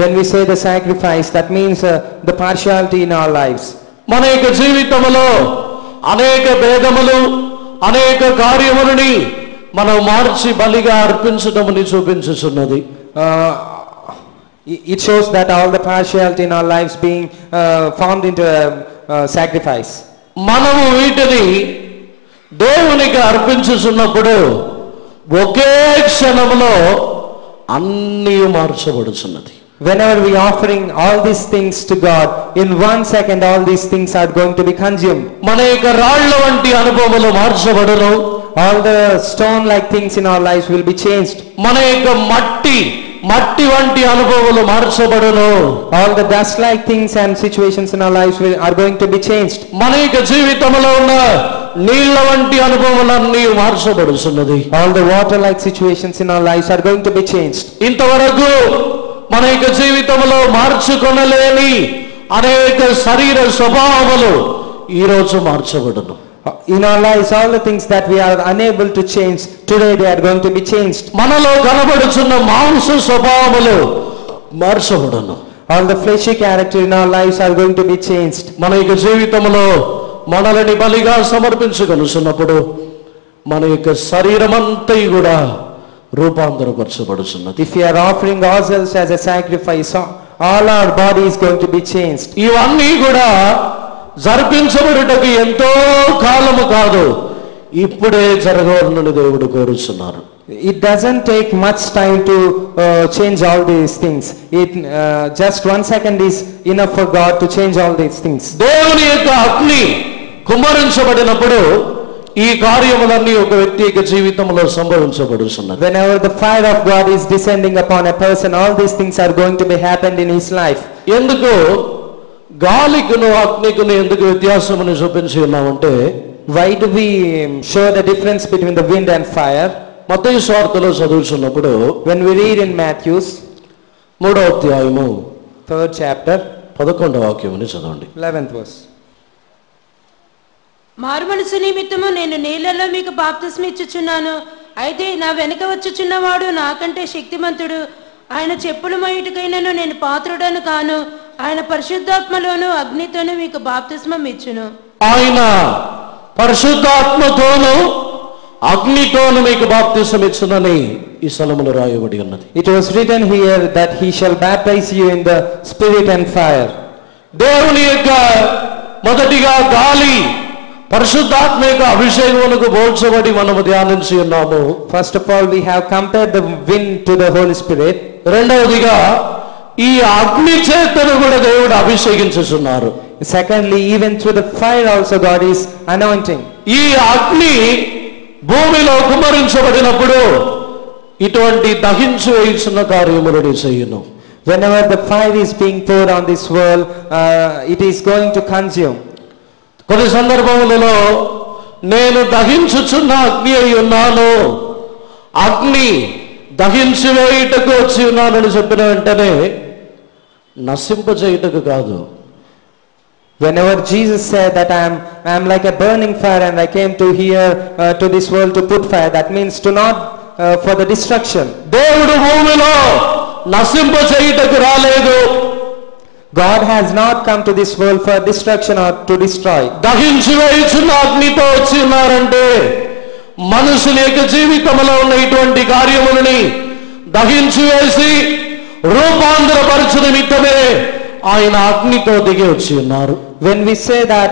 When we say the sacrifice, that means the partiality in our lives. మన యొక్క జీవితంలో అనేక భేదములు, అనేక కార్యములని మనం మార్చి బలిగా అర్పించటముని చూపించుచున్నది. It shows that all the partiality in our lives being formed into a sacrifice. మనము వీటిని దేవునికి అర్పించుచున్నప్పుడు ఒకే క్షణంలో అన్నీ మార్చబడుచున్నది. Whenever we offering all these things to God, in 1 second all these things are going to be consumed. మన యొక్క రాళ్ల వంటి అనుభవములు మార్చబడును. All the stone like things in our lives will be changed. మన యొక్క మట్టి వంటి అనుభవాలు మార్చబడును. All the dust like things and situations in our lives are going to be changed. మన యొక్క జీవితంలో ఉన్న నీళ్ల వంటి అనుభవాలన్నీ మార్చబడుచున్నది. All the water like situations in our lives are going to be changed. ఇంతవరకు మన యొక్క జీవితంలో మార్చుకొనలేని అనేక శరీర స్వభావములు ఈ రోజు మార్చబడును. In our lives, all the things that we are unable to change, today they are going to be changed. మనలో కనబడుచున్న మాంస స్వభావములు మార్చబడును. All the fleshy character in our lives are going to be changed. మన యొక్క జీవితంలో మనల్ని బలిగా సమర్పించుకొనుచున్నప్పుడు మన యొక్క శరీరం అంతా కూడా రూపాంతరపరచబడుచున్నది. If we are offering ourselves as a sacrifice, all our body is going to be changed. ఇవన్నీ కూడా జరిపించబడుటకు ఎంతో కాలము కాదు, ఇప్పుడే జరగవలనని దేవుడు కోరుచున్నారు. It doesn't take much time to change all these things. Just 1 second is enough for God to change all these things. దేవుని యొక్క అగ్ని కుమ్మరించబడినప్పుడు ఈ కార్యములన్నీ ఒక వ్యక్తి యొక్క జీవితంలో సంభవించబడుచున్నది. Whenever the fire of God is descending upon a person, all these things are going to be happened in his life. ఎందుకు గాలికును అగ్నికును ఎందుకు వ్యత్యాసమును చూపించి ఉన్నామంటే, why do we show the difference between the wind and fire? మత్తయి సువార్తలో చదువుతున్నప్పుడు When we read in Matthew's 3వ అధ్యాయము 3rd chapter 11వ వాక్యముని చదవండి. 11th verse. మారుమనసు నిమిత్తము నేను నీళ్లలో మీకు బాప్తిస్మ ఇచ్చుచున్నాను, అయితే నా వెనుక వచ్చుచున్నవాడు నాకంటే శక్తిమంతుడు, ఆయన చెప్పులు మోయుటకైనను నేను పాత్రుడను కాను, ఆయన పరిశుద్ధాత్మలోను అగ్నితోను మీకు బాప్తిస్మం ఇచ్చును. ఆయన పరిశుద్ధాత్మతోను అగ్నితోను మీకు బాప్తిస్మం ఇచ్చునని ఈ స్థలములో రాయబడి ఉన్నది. It was written here that he shall baptize you in the spirit and fire. దేవుని యొక్క మొదటిగా గాలి పరిశుద్ధాత్మ యొక్క అభిషేకమునకు పోల్చబడి మనము ధ్యానించి ఉన్నాము. First of all, we have compared the wind to the Holy Spirit. రెండవదిగా ఈ అగ్ని చేతను కూడా దేవుడు అభిషేకించుచున్నారు. Secondly, even through the fire also God is anointing. ఈ అగ్ని భూమిలో కుమ్మరించబడినప్పుడు ఇటువంటి దహించి వేయుచున్న కార్యములను చేయును. Whenever the fire is being poured on this world, it is going to consume. కొన్ని సందర్భములలో నేను దహించుచున్న అగ్ని అయి ఉన్నాను, అగ్ని దహించి వేయుటకు వచ్చి ఉన్నానని చెప్పిన వెంటనే నశింపజేయుటకు కాదు. Whenever Jesus said that I am like a burning fire and I came to here to this world to put fire, that means to not for the destruction. దేవుడు భూమిలో నశింపజేయుటకు రాలేదు. God has not come to this world for destruction or to destroy. దహించి వేయుచున్న అగ్నితో వచ్చి ఉన్నారంటే మనుషుల యొక్క జీవితంలో ఉన్న ఇటువంటి కార్యములని దహించి వేసి రూపాంతరపరచు నిమిత్తమే ఆయన అగ్నితో దిగి వచ్చి ఉన్నారు. When we say that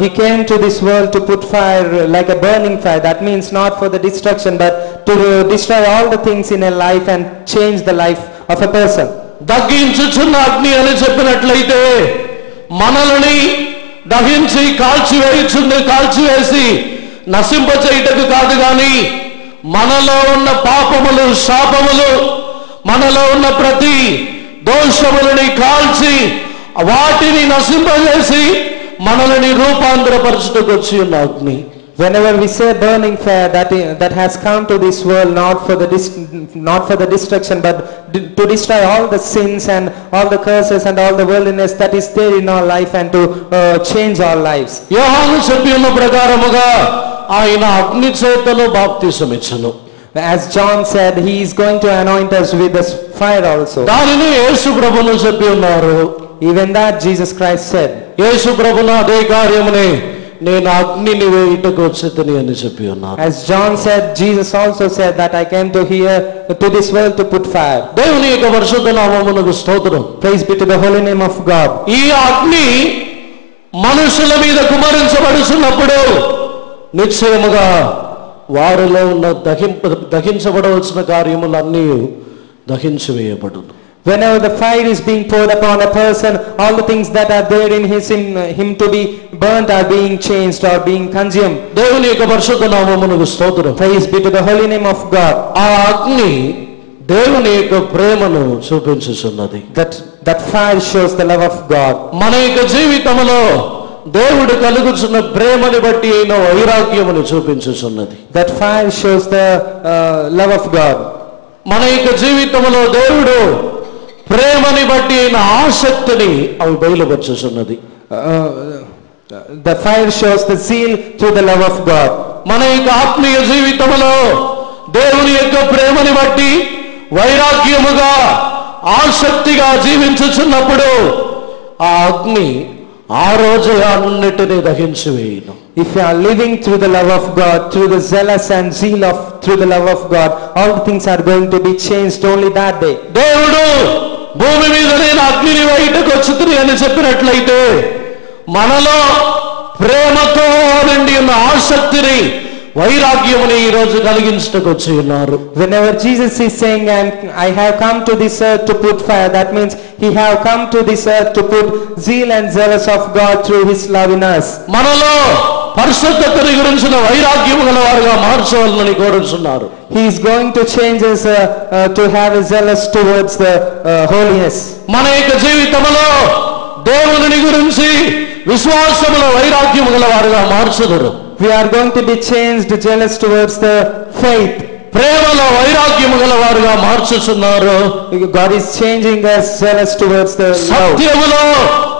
he came to this world to put fire like a burning fire, that means not for the destruction but to destroy all the things in a life and change the life of a person. దగ్గించుచున్న అగ్ని అని చెప్పినట్లయితే మనల్ని దహించి కాల్చివేసి నశింపచేయుటకు కాదు, కానీ మనలో ఉన్న పాపములు శాపములు మనలో ఉన్న ప్రతి దోషములని కాల్చి వాటిని నశింపజేసి మనల్ని రూపాంతరపరచుటకు వచ్చి ఉన్న అగ్ని. Whenever we say burning fire, that has come to this world not for the destruction but to destroy all the sins and all the curses and all the worldliness that is there in our life and to change our lives. యోహాను చెప్పిన ప్రకారముగా ఆయన అగ్ని చేతను బాప్తిసం ఇచ్చెను. As John said, he is going to anoint us with the fire also. దానిని యేసు ప్రభువును చెప్పి ఉన్నారు. Even that Jesus Christ said. యేసు ప్రభువును అదే కార్యమునే నేను అగ్నిని వేయుటకు వచ్చేదని అని చెప్పి ఉన్నారు. As John said, Jesus also said that I came to here to this world to put fire. దేవుని యొక్క పరిశుద్ధ నామమునకు స్తోత్రం. Praise be to the holy name of God. ఈ అగ్ని మనుషుల మీద కుమ్మరించబడుతున్నప్పుడు నిశ్చయముగా వారిలో ఉన్న దహించబడవలసిన కార్యములన్నీ దహించి వేయబడును. Whenever the fire is being poured upon a person, all the things that are there in him to be burnt are being changed or being consumed. దేవుని యొక్క పరిశుద్ధ నామమునకు స్తోత్రం. Praise be to the holy name of God. ఆ అగ్ని దేవుని యొక్క ప్రేమను చూపించుచున్నది. That fire shows the love of God. మన యొక్క జీవితంలో దేవుడు కలుగుచున్న ప్రేమని బట్టి అయిన వైరాగ్యమును చూపించుచున్నది. That fire shows the love of God. మన యొక్క జీవితంలో దేవుడు ప్రేమని బట్టి అయిన ఆసక్తిని అవి బయలుపరచుచున్నది. The fire shows the zeal through the love of God. మన యొక్క ఆత్మీయ జీవితంలో దేవుని యొక్క ప్రేమని బట్టి వైరాగ్యముగా ఆసక్తిగా జీవించుచున్నప్పుడు ఆ అగ్ని ఆ రోజే అన్నిటినీ దహించి వేయును. If you are living through the love of God, through the zealous and zeal of through the love of God, all things are going to be changed only that day. దేవుడు భూమి మీద నేను అగ్నిని బయటకు వచ్చుతుంది అని చెప్పినట్లయితే మనలో ప్రేమతో నిండి ఉన్న ఆసక్తిని వైరాగ్యముని ఈ రోజు కలిగించటకు వచ్చి ఉన్నారు. Whenever Jesus is saying, and I have come to this earth to put fire, that means he have come to this earth to put zeal and zealous of God through his love in us. మనలో పరిశుద్ధతని గురించిన వైరాగ్యము గలవారుగా మార్చవాలని కోరుచున్నారు. He is going to change us to have a zealous towards the holiness. మన యొక్క జీవితంలో దేవుని గురించి విశ్వాసములో వైరాగ్యము గలవారుగా మార్చుదురు. We are going to be changed jealous towards the faith. ప్రేమలో వైరాగ్యము గలవారుగా మార్చుచున్నారు. God is changing us jealous towards the love. సత్యములో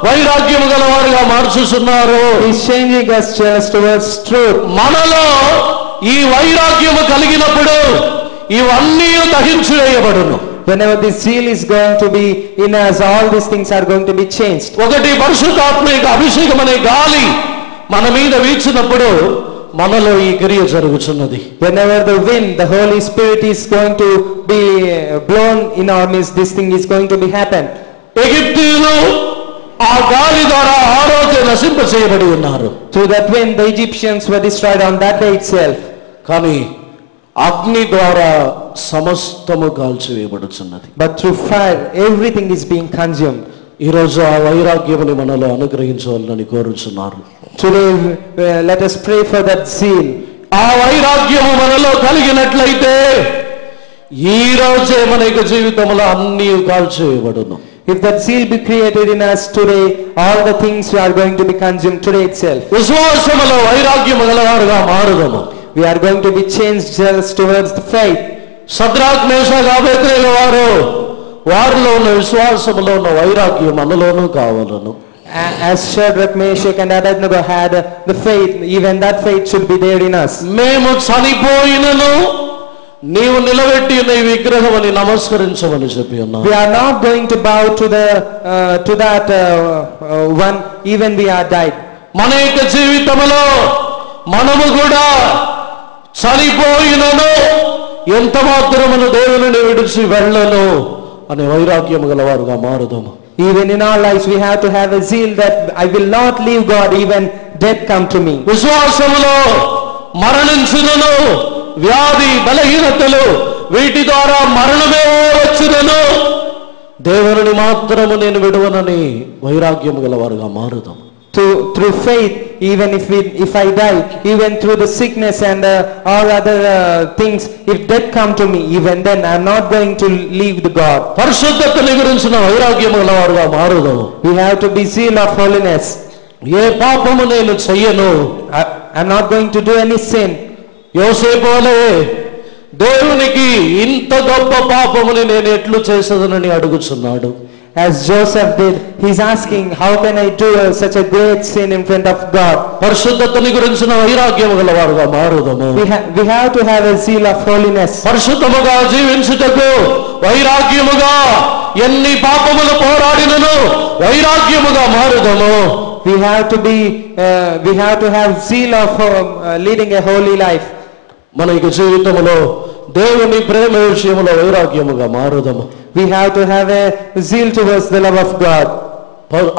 వైరాగ్యము గలవారుగా మార్చుచున్నారు. He is changing us jealous towards truth. మనలో ఈ వైరాగ్యము కలిగినప్పుడు ఇవన్నీ దహించివేయబడును. Whenever this zeal is going to be in us, all these things are going to be changed. ఒకటి పరిశుద్ధాత్మ అభిషేకం అనే గాలి మన మీద వీచినప్పుడు మనలో ఈ క్రియ జరుగుతున్నది. Whenever the wind, the Holy Spirit is going to be blown in our midst, this thing is going to be happen. ఎగిప్తీయులు ఆ గాలి ద్వారా ఆ రోజే నశింప చేయబడి ఉన్నారు. Through that wind, the Egyptians were destroyed on that day itself. కానీ అగ్ని ద్వారా సమస్తము కాల్చివేయబడుచున్నది. But through fire, everything is being consumed. ఈ రోజు ఆ వైరాగ్యముని మనలో అనుగ్రహించవాలని కోరుచున్నారు. Today, let us pray for that zeal. ఆ వైరాగ్యము మనలో కలిగినట్లయితే ఈ రోజే మన యొక్క జీవితంలో అన్ని కాల్చివేయబడును. If that zeal be created in us today, all the things are going to be consumed today itself. విశ్వాసములో వైరాగ్యము గలవారుగా మారుదము. We are going to be changed jealous towards the faith. షద్రాక్ మేషాక్ అబేద్నెగో వారిలో ఉన్న విశ్వాసములో ఉన్న వైరాగ్యం మనలోనూ కావాలను. As Shadrach, Meshach and Abednego had the faith, even that faith should be there in us. మేము చనిపోయినను నీవు నిలబెట్టి ఉన్న ఈ విగ్రహముని నమస్కరించమని చెప్పి ఉన్నావు. We are not going to bow to that one even we are died. మన యొక్క జీవితంలో మనము కూడా చనిపోయినను ఎంత మాత్రమును దేవుని విడిచి వెళ్ళను అనే వైరాగ్యము గలవారుగా మారుదాము. Even in our lives we have to have a zeal that I will not leave God even death come to me. విశ్వాసములో మరణించును వ్యాధి బలహీనతలు వీటి ద్వారా మరణమే వచ్చును దేవుని మాత్రము నేను విడువనని వైరాగ్యము గలవారుగా మారుదాము. Through faith, even if I die, even through the sickness and all other things, if death come to me, even then I am not going to leave the God. పరిశుద్ధతని గురించిన వైరాగ్యము గలవారుగా మారుదాము. We have to be zeal of holiness. ఏ పాపము నేను చెయ్యను. I am not going to do any sin. యోసేపు వలె దేవునికి ఇంత గొప్ప పాపముని నేను ఎట్లు చేసేదనని అడుగుచున్నాడు. As Joseph did, he is asking, how can I do such a great sin in front of God? పరిశుద్ధతని గురించిన వైరాగ్యము గలవారుగా మారుదాము. We have to have a zeal of holiness. పరిశుద్ధముగా జీవించుటకు వైరాగ్యముగా ఎన్ని పాపములు పోరాడినను వైరాగ్యముగా మారుదాము. We have to have zeal of leading a holy life. మన యొక్క జీవితంలో దేవుని ప్రేమ విషయములో వైరాగ్యముగా మారుదాము. We have to have a zeal towards the love of God.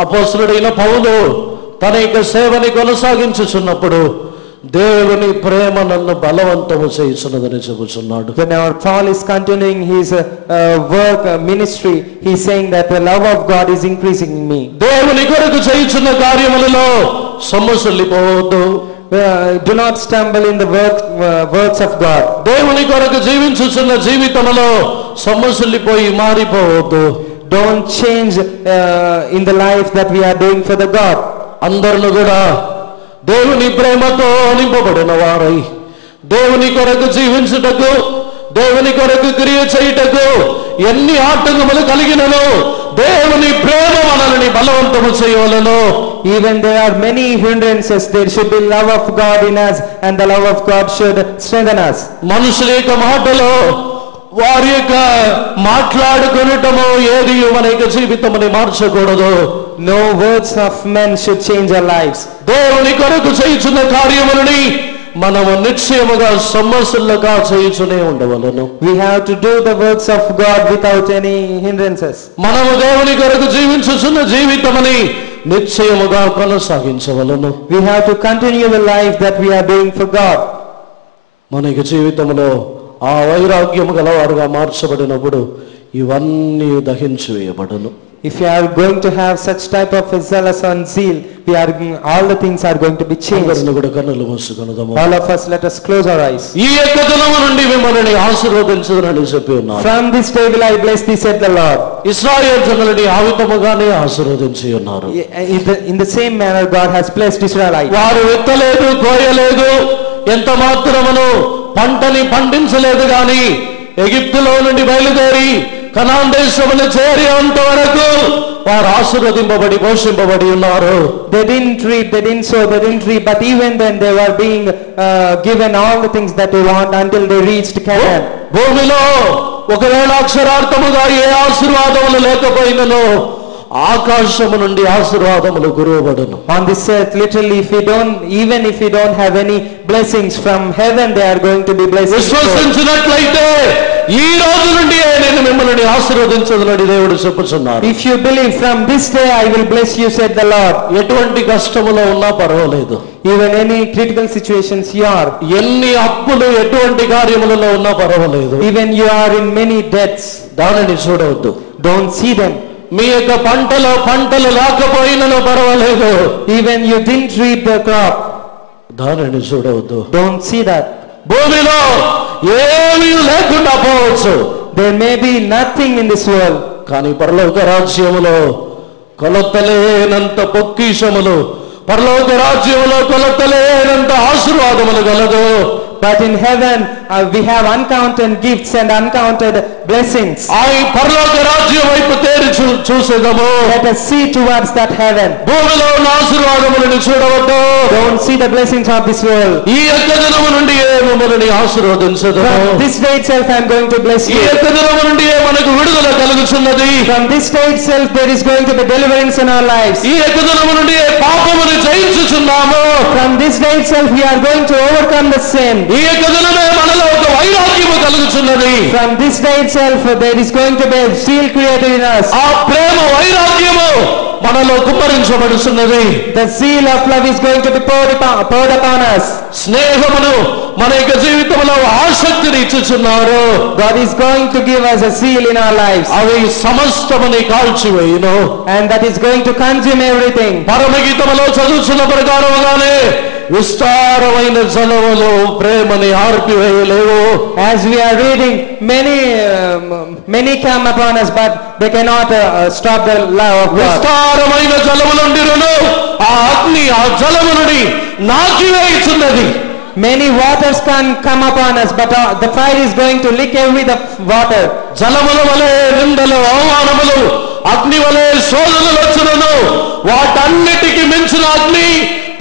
అపోస్తలుడైన పౌలు తన యొక్క సేవని కొనసాగించుచున్నప్పుడు దేవుని ప్రేమ నన్ను బలవంతము చేయుచున్నదని చెబుతున్నాడు. When our Paul is continuing his work ministry, he is saying that the love of God is increasing in me. దేవుని కొరకు చేయుచున్న కార్యములలో సొమ్మసిల్లిపోవద్దు. Do not stumble in the works of God. దేవుని కొరకు జీవించుచున్న జీవితంలో సొమ్మసిల్లిపోయి మారిపోవద్దు. Don't change in the life that we are doing for the God. అందరూ కూడా దేవుని ప్రేమతో నింపబడిన వారై దేవుని కొరకు జీవించుటకు దేవుని కొరకు క్రియ చేయుటకు ఎన్ని ఆటంకములు కలిగినను దేవుని ప్రేమ మనల్ని బలవంతము చేయవలెను. Even there are many hindrances, there should be love of God in us and the love of God should strengthen us. మనుషుల యొక్క మాటలో వారి యొక్క మాట్లాడుకొనటమో ఏది మన యొక్క జీవితముని మార్చకూడదు. No words of men should change our lives. దేవుని కొరకు చేయుచున్న కార్యములని మనము నిశ్చయముగా సమస్యలుగా చేయుచునే ఉండవలను. We have to do the works of God without any hindrances. మనము దేవుని కొరకు జీవించుచున్న జీవితముని నిశ్చయముగా కొనసాగించవలను. We have to continue the life that we are doing for God. మన యొక్క జీవితంలో ఆ వైరాగ్యము గలవారుగా మార్చబడినప్పుడు ఇవన్నీ దహించి వేయబడును. If you are going to have such type of zealous and zeal, all the things are going to be changed. అందరిని కూడా కన్నులు మూసుకొనుదాము. All of us, let us close our eyes. ఈ యొక్క దినము నుండి మిమ్మల్ని ఆశీర్వదించుదునని చెప్పి ఉన్నారు. From this day will I bless thee, said the Lord. ఇశ్రాయేలు జనులని ఆ విధముగానే ఆశీర్వదించి ఉన్నారు. In the same manner God has blessed Israelites. వారు విత్తలేదు, కోయలేదు, ఎంత మాత్రమును పంటని పండించలేదు గాని ఎగిప్తులో నుండి బయలుదేరి కనాన్ దేశమును చేరేంత వరకు వారు ఆశీర్వదింపబడి పోషింపబడి ఉన్నారు. They didn't reap, they didn't sow, they didn't reap, but even then they were being given all the things that they want until they reached Canaan. భూమిలో ఒకవేళ అక్షరార్థముగా ఏ ఆశీర్వాదములు లేకపోయినను ఆకాశము నుండి ఆశీర్వాదములు కురవబడును. On this earth, literally, even if we don't have any blessings from heaven, they are going to be blessed. విశ్వసించినట్లయితే ఈ రోజు నుండి నేను మిమ్మల్ని ఆశీర్వదించదునని దేవుడు చెప్పుచున్నారు. If you believe, from this day I will bless you, said the Lord. ఎటువంటి కష్టములో ఉన్నా పర్వాలేదు. Even any critical situations you are. ఎన్ని అప్పులు ఎటువంటి కార్యములలో ఉన్నా పర్వాలేదు. Even you are in many debts. దానిని చూడవద్దు. Don't see them. మీ యొక్క పంటలు లేకపోయినను పర్వాలేదు. Even you didn't reap the crop. దానిని చూడవద్దు. Don't see that. భూమిలో ఏమీ లేకుండా పోవచ్చు. There may be nothing in this world. కానీ పరలోక రాజ్యములో కొలతలేనంత పొక్కిషములు, పరలోక రాజ్యములో కొలతలేనంత ఆశీర్వాదములు గలదు. But in heaven we have uncounted gifts and uncounted blessings. ఆ పరలోక రాజ్యం వైపు తేరి చూసేదము. Let us see towards that heaven. భూమిలో ఉన్న ఆశీర్వాదములను చూడవద్దు. Don't see the blessings of this world. ఈ యొక్క దినము నుండి మిమ్మల్ని ఆశీర్వదించదము. From this day itself I am going to bless ఈ you. యొక్క దినము నుండి మనకు విడుదల కలుగుచున్నది. From this day itself there is going to be deliverance in our lives. ఈ యొక్క దినము నుండి పాపమును జయించుచున్నాము. From this day itself we are going to overcome the sin. ఈ యొక్క దినమే మనలో ఒక వైరాగ్యము కలుగుచున్నది. From this day itself there is going to be a zeal created in us. ఆ ప్రేమ వైరాగ్యము మనలో కుమ్మరించబడుచున్నది. The zeal of love is going to be poured upon us. స్నేహమును మన యొక్క జీవితంలో ఆసక్తిని ఇచ్చుచున్నారు. God is going to give us a zeal in our lives. అవి సమస్తముని కాల్చివేయును. And that is going to consume everything. పరమగీతములో చదువుతున్న ప్రకారముగానే విస్తారమైన జలములు ప్రేమని ఆర్పివేయలేవు. As we are reading, many come upon us, but they cannot stop the love of God. విస్తారమైన జలములుండిరును ఆ అగ్ని ఆ జలములని నాకివేయుచున్నది. Many waters can come upon us, but the fire is going to lick every the water. జలముల వలె నిందలు అవమానములు అగ్ని వలె శోధనలు వచ్చును. వాటన్నిటికి మించిన అగ్ని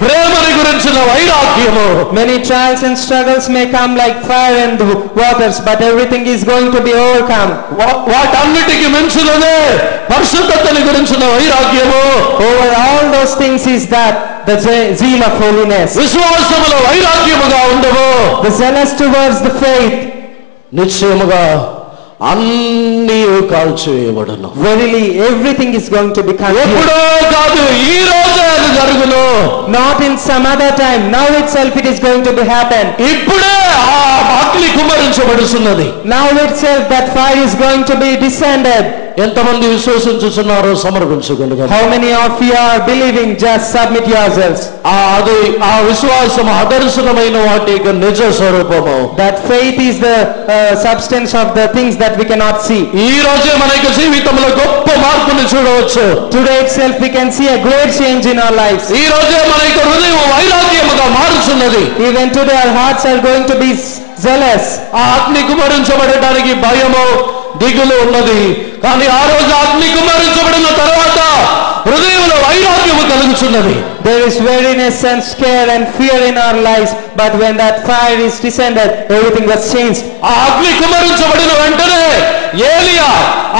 ప్రేమని గురించిన వైరాగ్యము. Many trials and struggles may come like fire and waters, but everything is going to be overcome. వాటన్నిటికి మించినదే పరిశుద్ధతని గురించిన వైరాగ్యము. Over all those things is that the zeal of holiness. విశ్వాసములో వైరాగ్యముగా ఉండవు. The zealous towards the faith. నిశ్చయముగా అన్నీ కాల్చివేయబడును. Verily everything is going to be consumed. ఎప్పుడో కాదు, ఈ రోజే అది జరుగును. Not in some other time. Now itself it is going to be happen. ఇప్పుడే ఆ అగ్ని కుమ్మరించబడుతున్నది. Now itself that fire is going to be descended. ఎంతమంది విశ్వసించుచున్నారో సమర్పించుకొనుగా. How many of you are believing? Just submit yourselves. అది ఆ విశ్వాసం అదర్శనమైన వాటి యొక్క నిజ స్వరూపము. That faith is the substance of the things that we cannot see. ఈ రోజే మన యొక్క జీవితంలో గొప్ప మార్పుని చూడవచ్చు. Today itself we can see a great change in our lives. ఈ రోజే మన యొక్క హృదయం వైరాగ్యముగా మారుచున్నది. Even today our hearts are going to be zealous. ఆ అగ్ని కుమ్మరించబడడానికి భయము దిగులు ఉన్నది. కానీ ఆ రోజు అగ్ని కుమ్మరించబడిన తర్వాత హృదయంలో వైరాగ్యము కలుగుచున్నది. There is weariness and scare and fear in our lives, but when that fire is descended, everything was changed. ఆ అగ్ని కుమ్మరించబడిన వెంటనే ఏలియా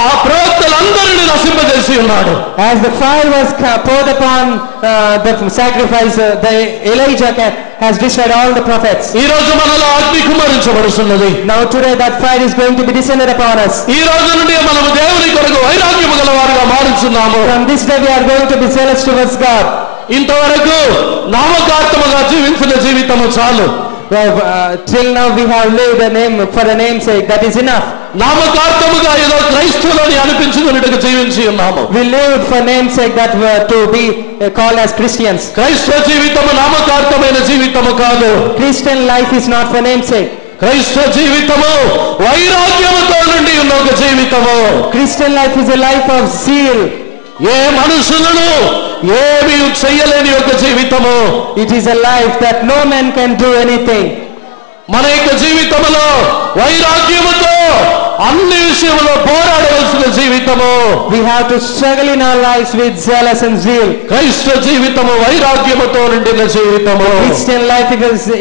ఆ ప్రవక్తలందరినీ నశింపజేసి ఉన్నాడు. As the fire was poured upon the sacrifice, the Elijah has destroyed all the prophets. ఈ రోజు మనలో అగ్ని కుమ్మరించబడుతున్నది. Now today that fire is going to be descended upon us. ఈ రోజు నుండి మనము దేవుని కొరకు వైరాగ్యము గలవారుగా మారుచున్నాము. From this day we are going to be zealous towards God. ఇంతవరకు నామకార్థముగా జీవించిన జీవితము చాలు. Till now we have lived a name for a name's sake. That is enough. నామకార్థముగా ఏదో క్రైస్తవులని అనిపించుకున్నట్టుగా జీవించి ఉన్నాము. We lived for name's sake, that were to be called as Christians. క్రైస్తవ జీవితము నామకార్థమైన జీవితము కాదు. Christian life is not for name's sake. క్రైస్తవ జీవితము వైరాగ్యముతో నుండి ఉన్న ఒక జీవితము. Christian life is a life of zeal. ఏ మనుషులను ఏమీ చెయ్యలేని ఒక జీవితము. It is a life that no man can do anything. మన యొక్క జీవితంలో వైరాగ్యముతో అన్ని విషయంలో పోరాడవలసిన జీవితము. We have to struggle in our lives with zealous and zeal. క్రైస్తవ జీవితము వైరాగ్యముతో నిండిన జీవితము. Christian life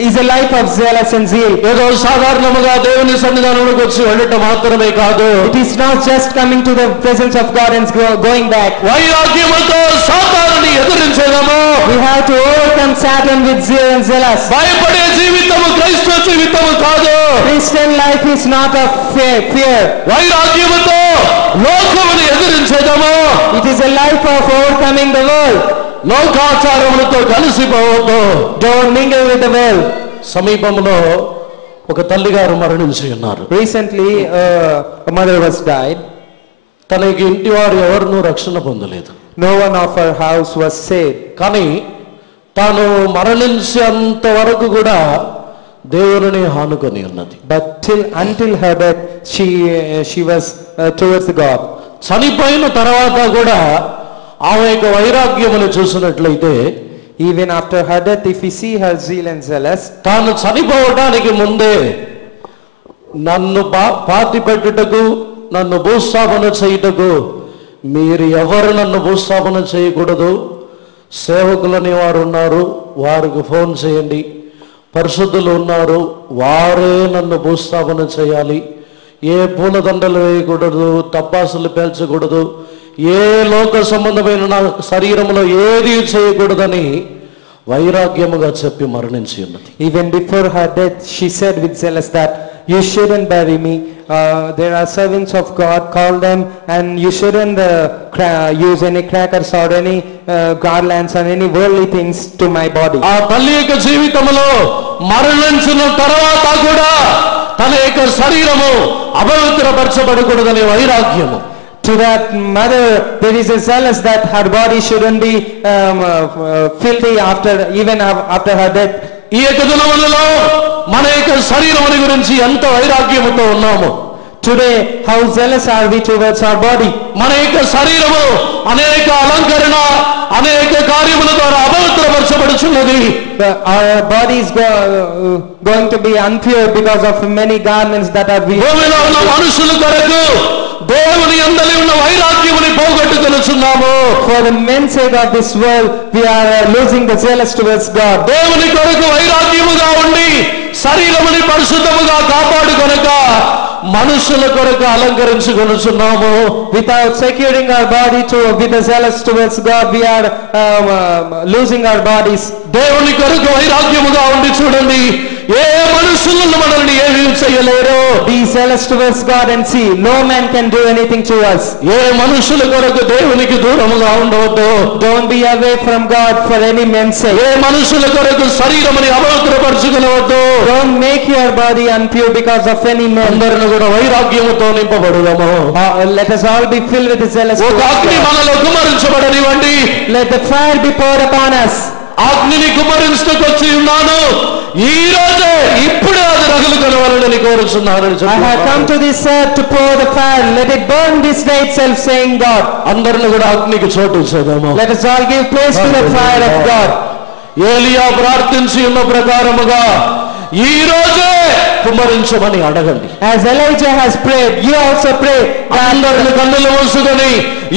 is a life of zealous and zeal. ఏదో సాధారణముగా దేవుని సన్నిధానంలోకి వచ్చి వెళ్ళటం మాత్రమే కాదు. It is not just coming to the presence of God and going back. వైరాగ్యముతో సాతానుని ఎదిరించేదము. We have to overcome Satan with zeal and zealous. భయపడే జీవితము క్రైస్తవ జీవితము కాదు. Christian life is not of fear. వైరాగ్యముతో లోకముని ఎదిరించేదము. It is a life of overcoming the world. లోకాచారములతో కలిసిపోవద్దు. Don't mingle with the world. సమీపంలో ఒక తల్లిగారు మరణించి ఉన్నారు. Recently a mother was died. తనకి ఇంటి వారు ఎవరినూ రక్షణ పొందలేదు. No one of her house was saved. కానీ తాను మరణించేంత వరకు కూడా దేవుని హానుకొని ఉన్నది. But until her death she was towards God. చనిపోయిన తర్వాత కూడా ఆమె యొక్క వైరాగ్యమును చూసినట్లయితే, even after her death, if we see her zeal and zealous, తాను చనిపోవడానికి ముందే నన్ను పాతి పెట్టుటకు, నన్ను భూస్థాపన చేయుటకు మీరు ఎవరు నన్ను భూస్థాపన చేయకూడదు, సేవకులని వారు ఉన్నారు వారికి ఫోన్ చేయండి, పరిశుద్ధులు ఉన్నారు వారే నన్ను భూస్థాపన చేయాలి, ఏ పూలదండలు వేయకూడదు, తప్పాసులు పేల్చకూడదు, ఏ లోక సంబంధమైన నా శరీరంలో ఏది చేయకూడదని వైరాగ్యముగా చెప్పి మరణించి ఉన్నది. Even before her death she said with zealous that you shouldn't bury me. There are servants of God, call them, and you shouldn't use any crackers or any garlands or any worldly things to my body. ఆ తల్లి యొక్క జీవితంలో మరణించిన తర్వాత కూడా తన యొక్క శరీరము అపవిత్రపరచబడకూడదనే వైరాగ్యము. To that mother there is a zealous that her body shouldn't be filthy even after her death. ఈ యొక్క దినములలో మన యొక్క శరీరముని గురించి ఎంత వైరాగ్యముతో ఉన్నాము. Today how zealous are we towards our body? మన యొక్క శరీరము అనేక అలంకరణ, అనేక కార్యముల ద్వారా అపవిత్రపరచబడుచున్నది. Our body is going to be unpure because of many garments that are wearing. భూమిలో ఉన్న మనుషుల కొరకు దేవుని యందలి ఉన్న వైరాగ్యముని పోగొట్టుకొనుచున్నాము. For the men's sake of this world we are losing the zealous towards God. దేవుని కొరకు వైరాగ్యముగా ఉండి శరీరముని పరిశుద్ధముగా కాపాడుకొనక మనుషుల కొరకు అలంకరించుకొనుచున్నాము. Without securing our body with the zealous towards God, we are losing our bodies. దేవుని కొరకు వైరాగ్యముగా ఉండి చూడండి, ఏ మనుషులను మనల్ని ఏమీ చేయలేరు. Be zealous towards God and see no man can do anything to us. ఏ మనుషుల కొరకు దేవునికి దూరముగా ఉండవద్దు. Don't be away from God for any man's sake. ఏ మనుషుల కొరకు శరీరముని అపవిత్రపరచుకొనవద్దు. Don't make your body unpure because of any man. అందరిని కూడా వైరాగ్యముతో నింపబడుదాము. Let us all be filled with the zealous. ఒక అగ్ని మనలో కుమ్మరించబడనివ్వండి. Let the fire be poured upon us. అగ్నిని కుమ్మరించుటకు వచ్చి ఉన్నాను, ఈ రోజే ఇప్పుడే అది రగులుకొనవలెనని కోరుచున్నాను. I have come to this earth to pour the fire. Let it burn this day itself, saying God. అందరిని కూడా అగ్నికి చోటు ఇచ్చేదాము. Let us all give place to the fire of God. ఏలియా ప్రార్థించి ఉన్న ప్రకారముగా ఈ రోజే కుమ్మరించమని అడగండి. As Elijah has prayed, you also pray. అందరిని కన్నులు మూసుకొని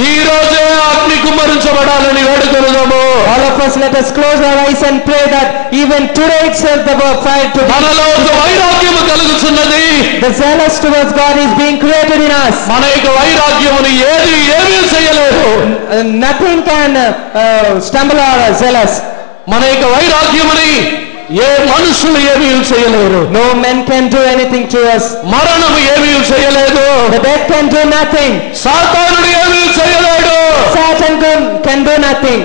ఈ రోజే అగ్ని కుమ్మరించబడాలని వేడుకొనుదాము. All of us, let us close our eyes and pray that even today itself the fire to be. మనలో ఒక వైరాగ్యము కలుగుతున్నది. The zealous towards God is being created in us. మన యొక్క వైరాగ్యముని ఏమీ చేయలేదు. Nothing can stumble our zealous. మన యొక్క వైరాగ్యముని ఏ మనుషులు ఏమీ చేయలేరు. No men can do anything to us. మరణము ఏమీ చేయలేదు. The death can do nothing. సాతానుడు ఏమీ చేయలేడు. Satan can do nothing.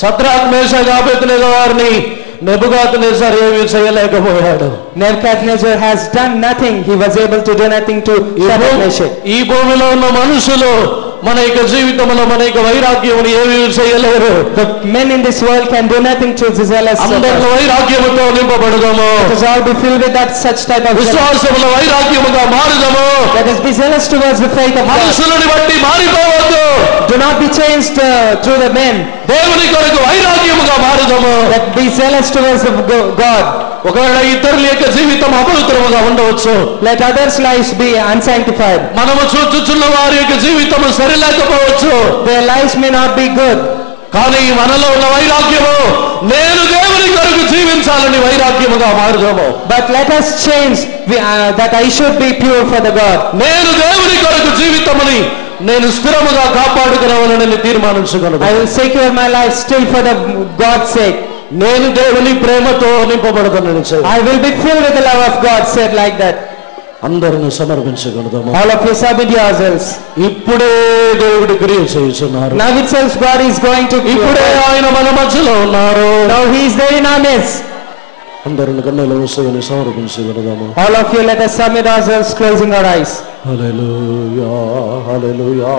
షద్రాక్ మేషాక్ అబేద్నెగో వారిని నెబుకద్నెజర్ ఏమీ చేయలేకపోయాడు. Nebuchadnezzar has done nothing. He was able to do nothing to Shadrach, Meshach. ఈ భూమిలో ఉన్న మనుషులు మన యొక్క జీవితంలో మన యొక్క వైరాగ్యముని ఏమీ చేయలేరు. The men in this world can do nothing to the zealous. అందరూ వైరాగ్యముతో నింపబడదాము. Let us all be filled with that such type of విశ్వాసములో వైరాగ్యముగా మారుదాము. Let us be zealous towards the faith of God. మనుషులను బట్టి మారిపోవద్దు. Do not be changed through the men. దేవుని కొరకు వైరాగ్యముగా మారుదాము. Let be zealous towards God. ఒకవేళ ఇతరుల యొక్క జీవితం అపవిత్రముగా ఉండవచ్చు. Let others' lives be unsanctified. మనము చూచుచున్న వారి యొక్క జీవితము సరిలేకపోవచ్చు. Their lives may not be good. కానీ మనలో ఉన్న వైరాగ్యము నేను దేవుని కొరకు జీవించాలని వైరాగ్యముగా మారుదాము. But let us change that I should be pure for the God. నేను దేవుని కొరకు జీవితముని నేను స్థిరముగా కాపాడుకునవలనని తీర్మానించుకొను. I will secure my life still for the God's sake. నేను దేవుని ప్రేమతో నింపబడతానని చెప్పి I will be filled with the love of God, said like that. అందరిని సమర్పించగలుగుతాము. All of you submit yourselves. ఇప్పుడే దేవుడు క్రియ చేస్తున్నారు. Now itself God is going to. ఇప్పుడే ఆయన మన మధ్యలో ఉన్నారు. Now He is there in our midst. అందరిని కన్నుల మూసుకొని సమర్పించగలుగుతాము. All of you, let us submit ourselves, closing our eyes. Hallelujah, hallelujah.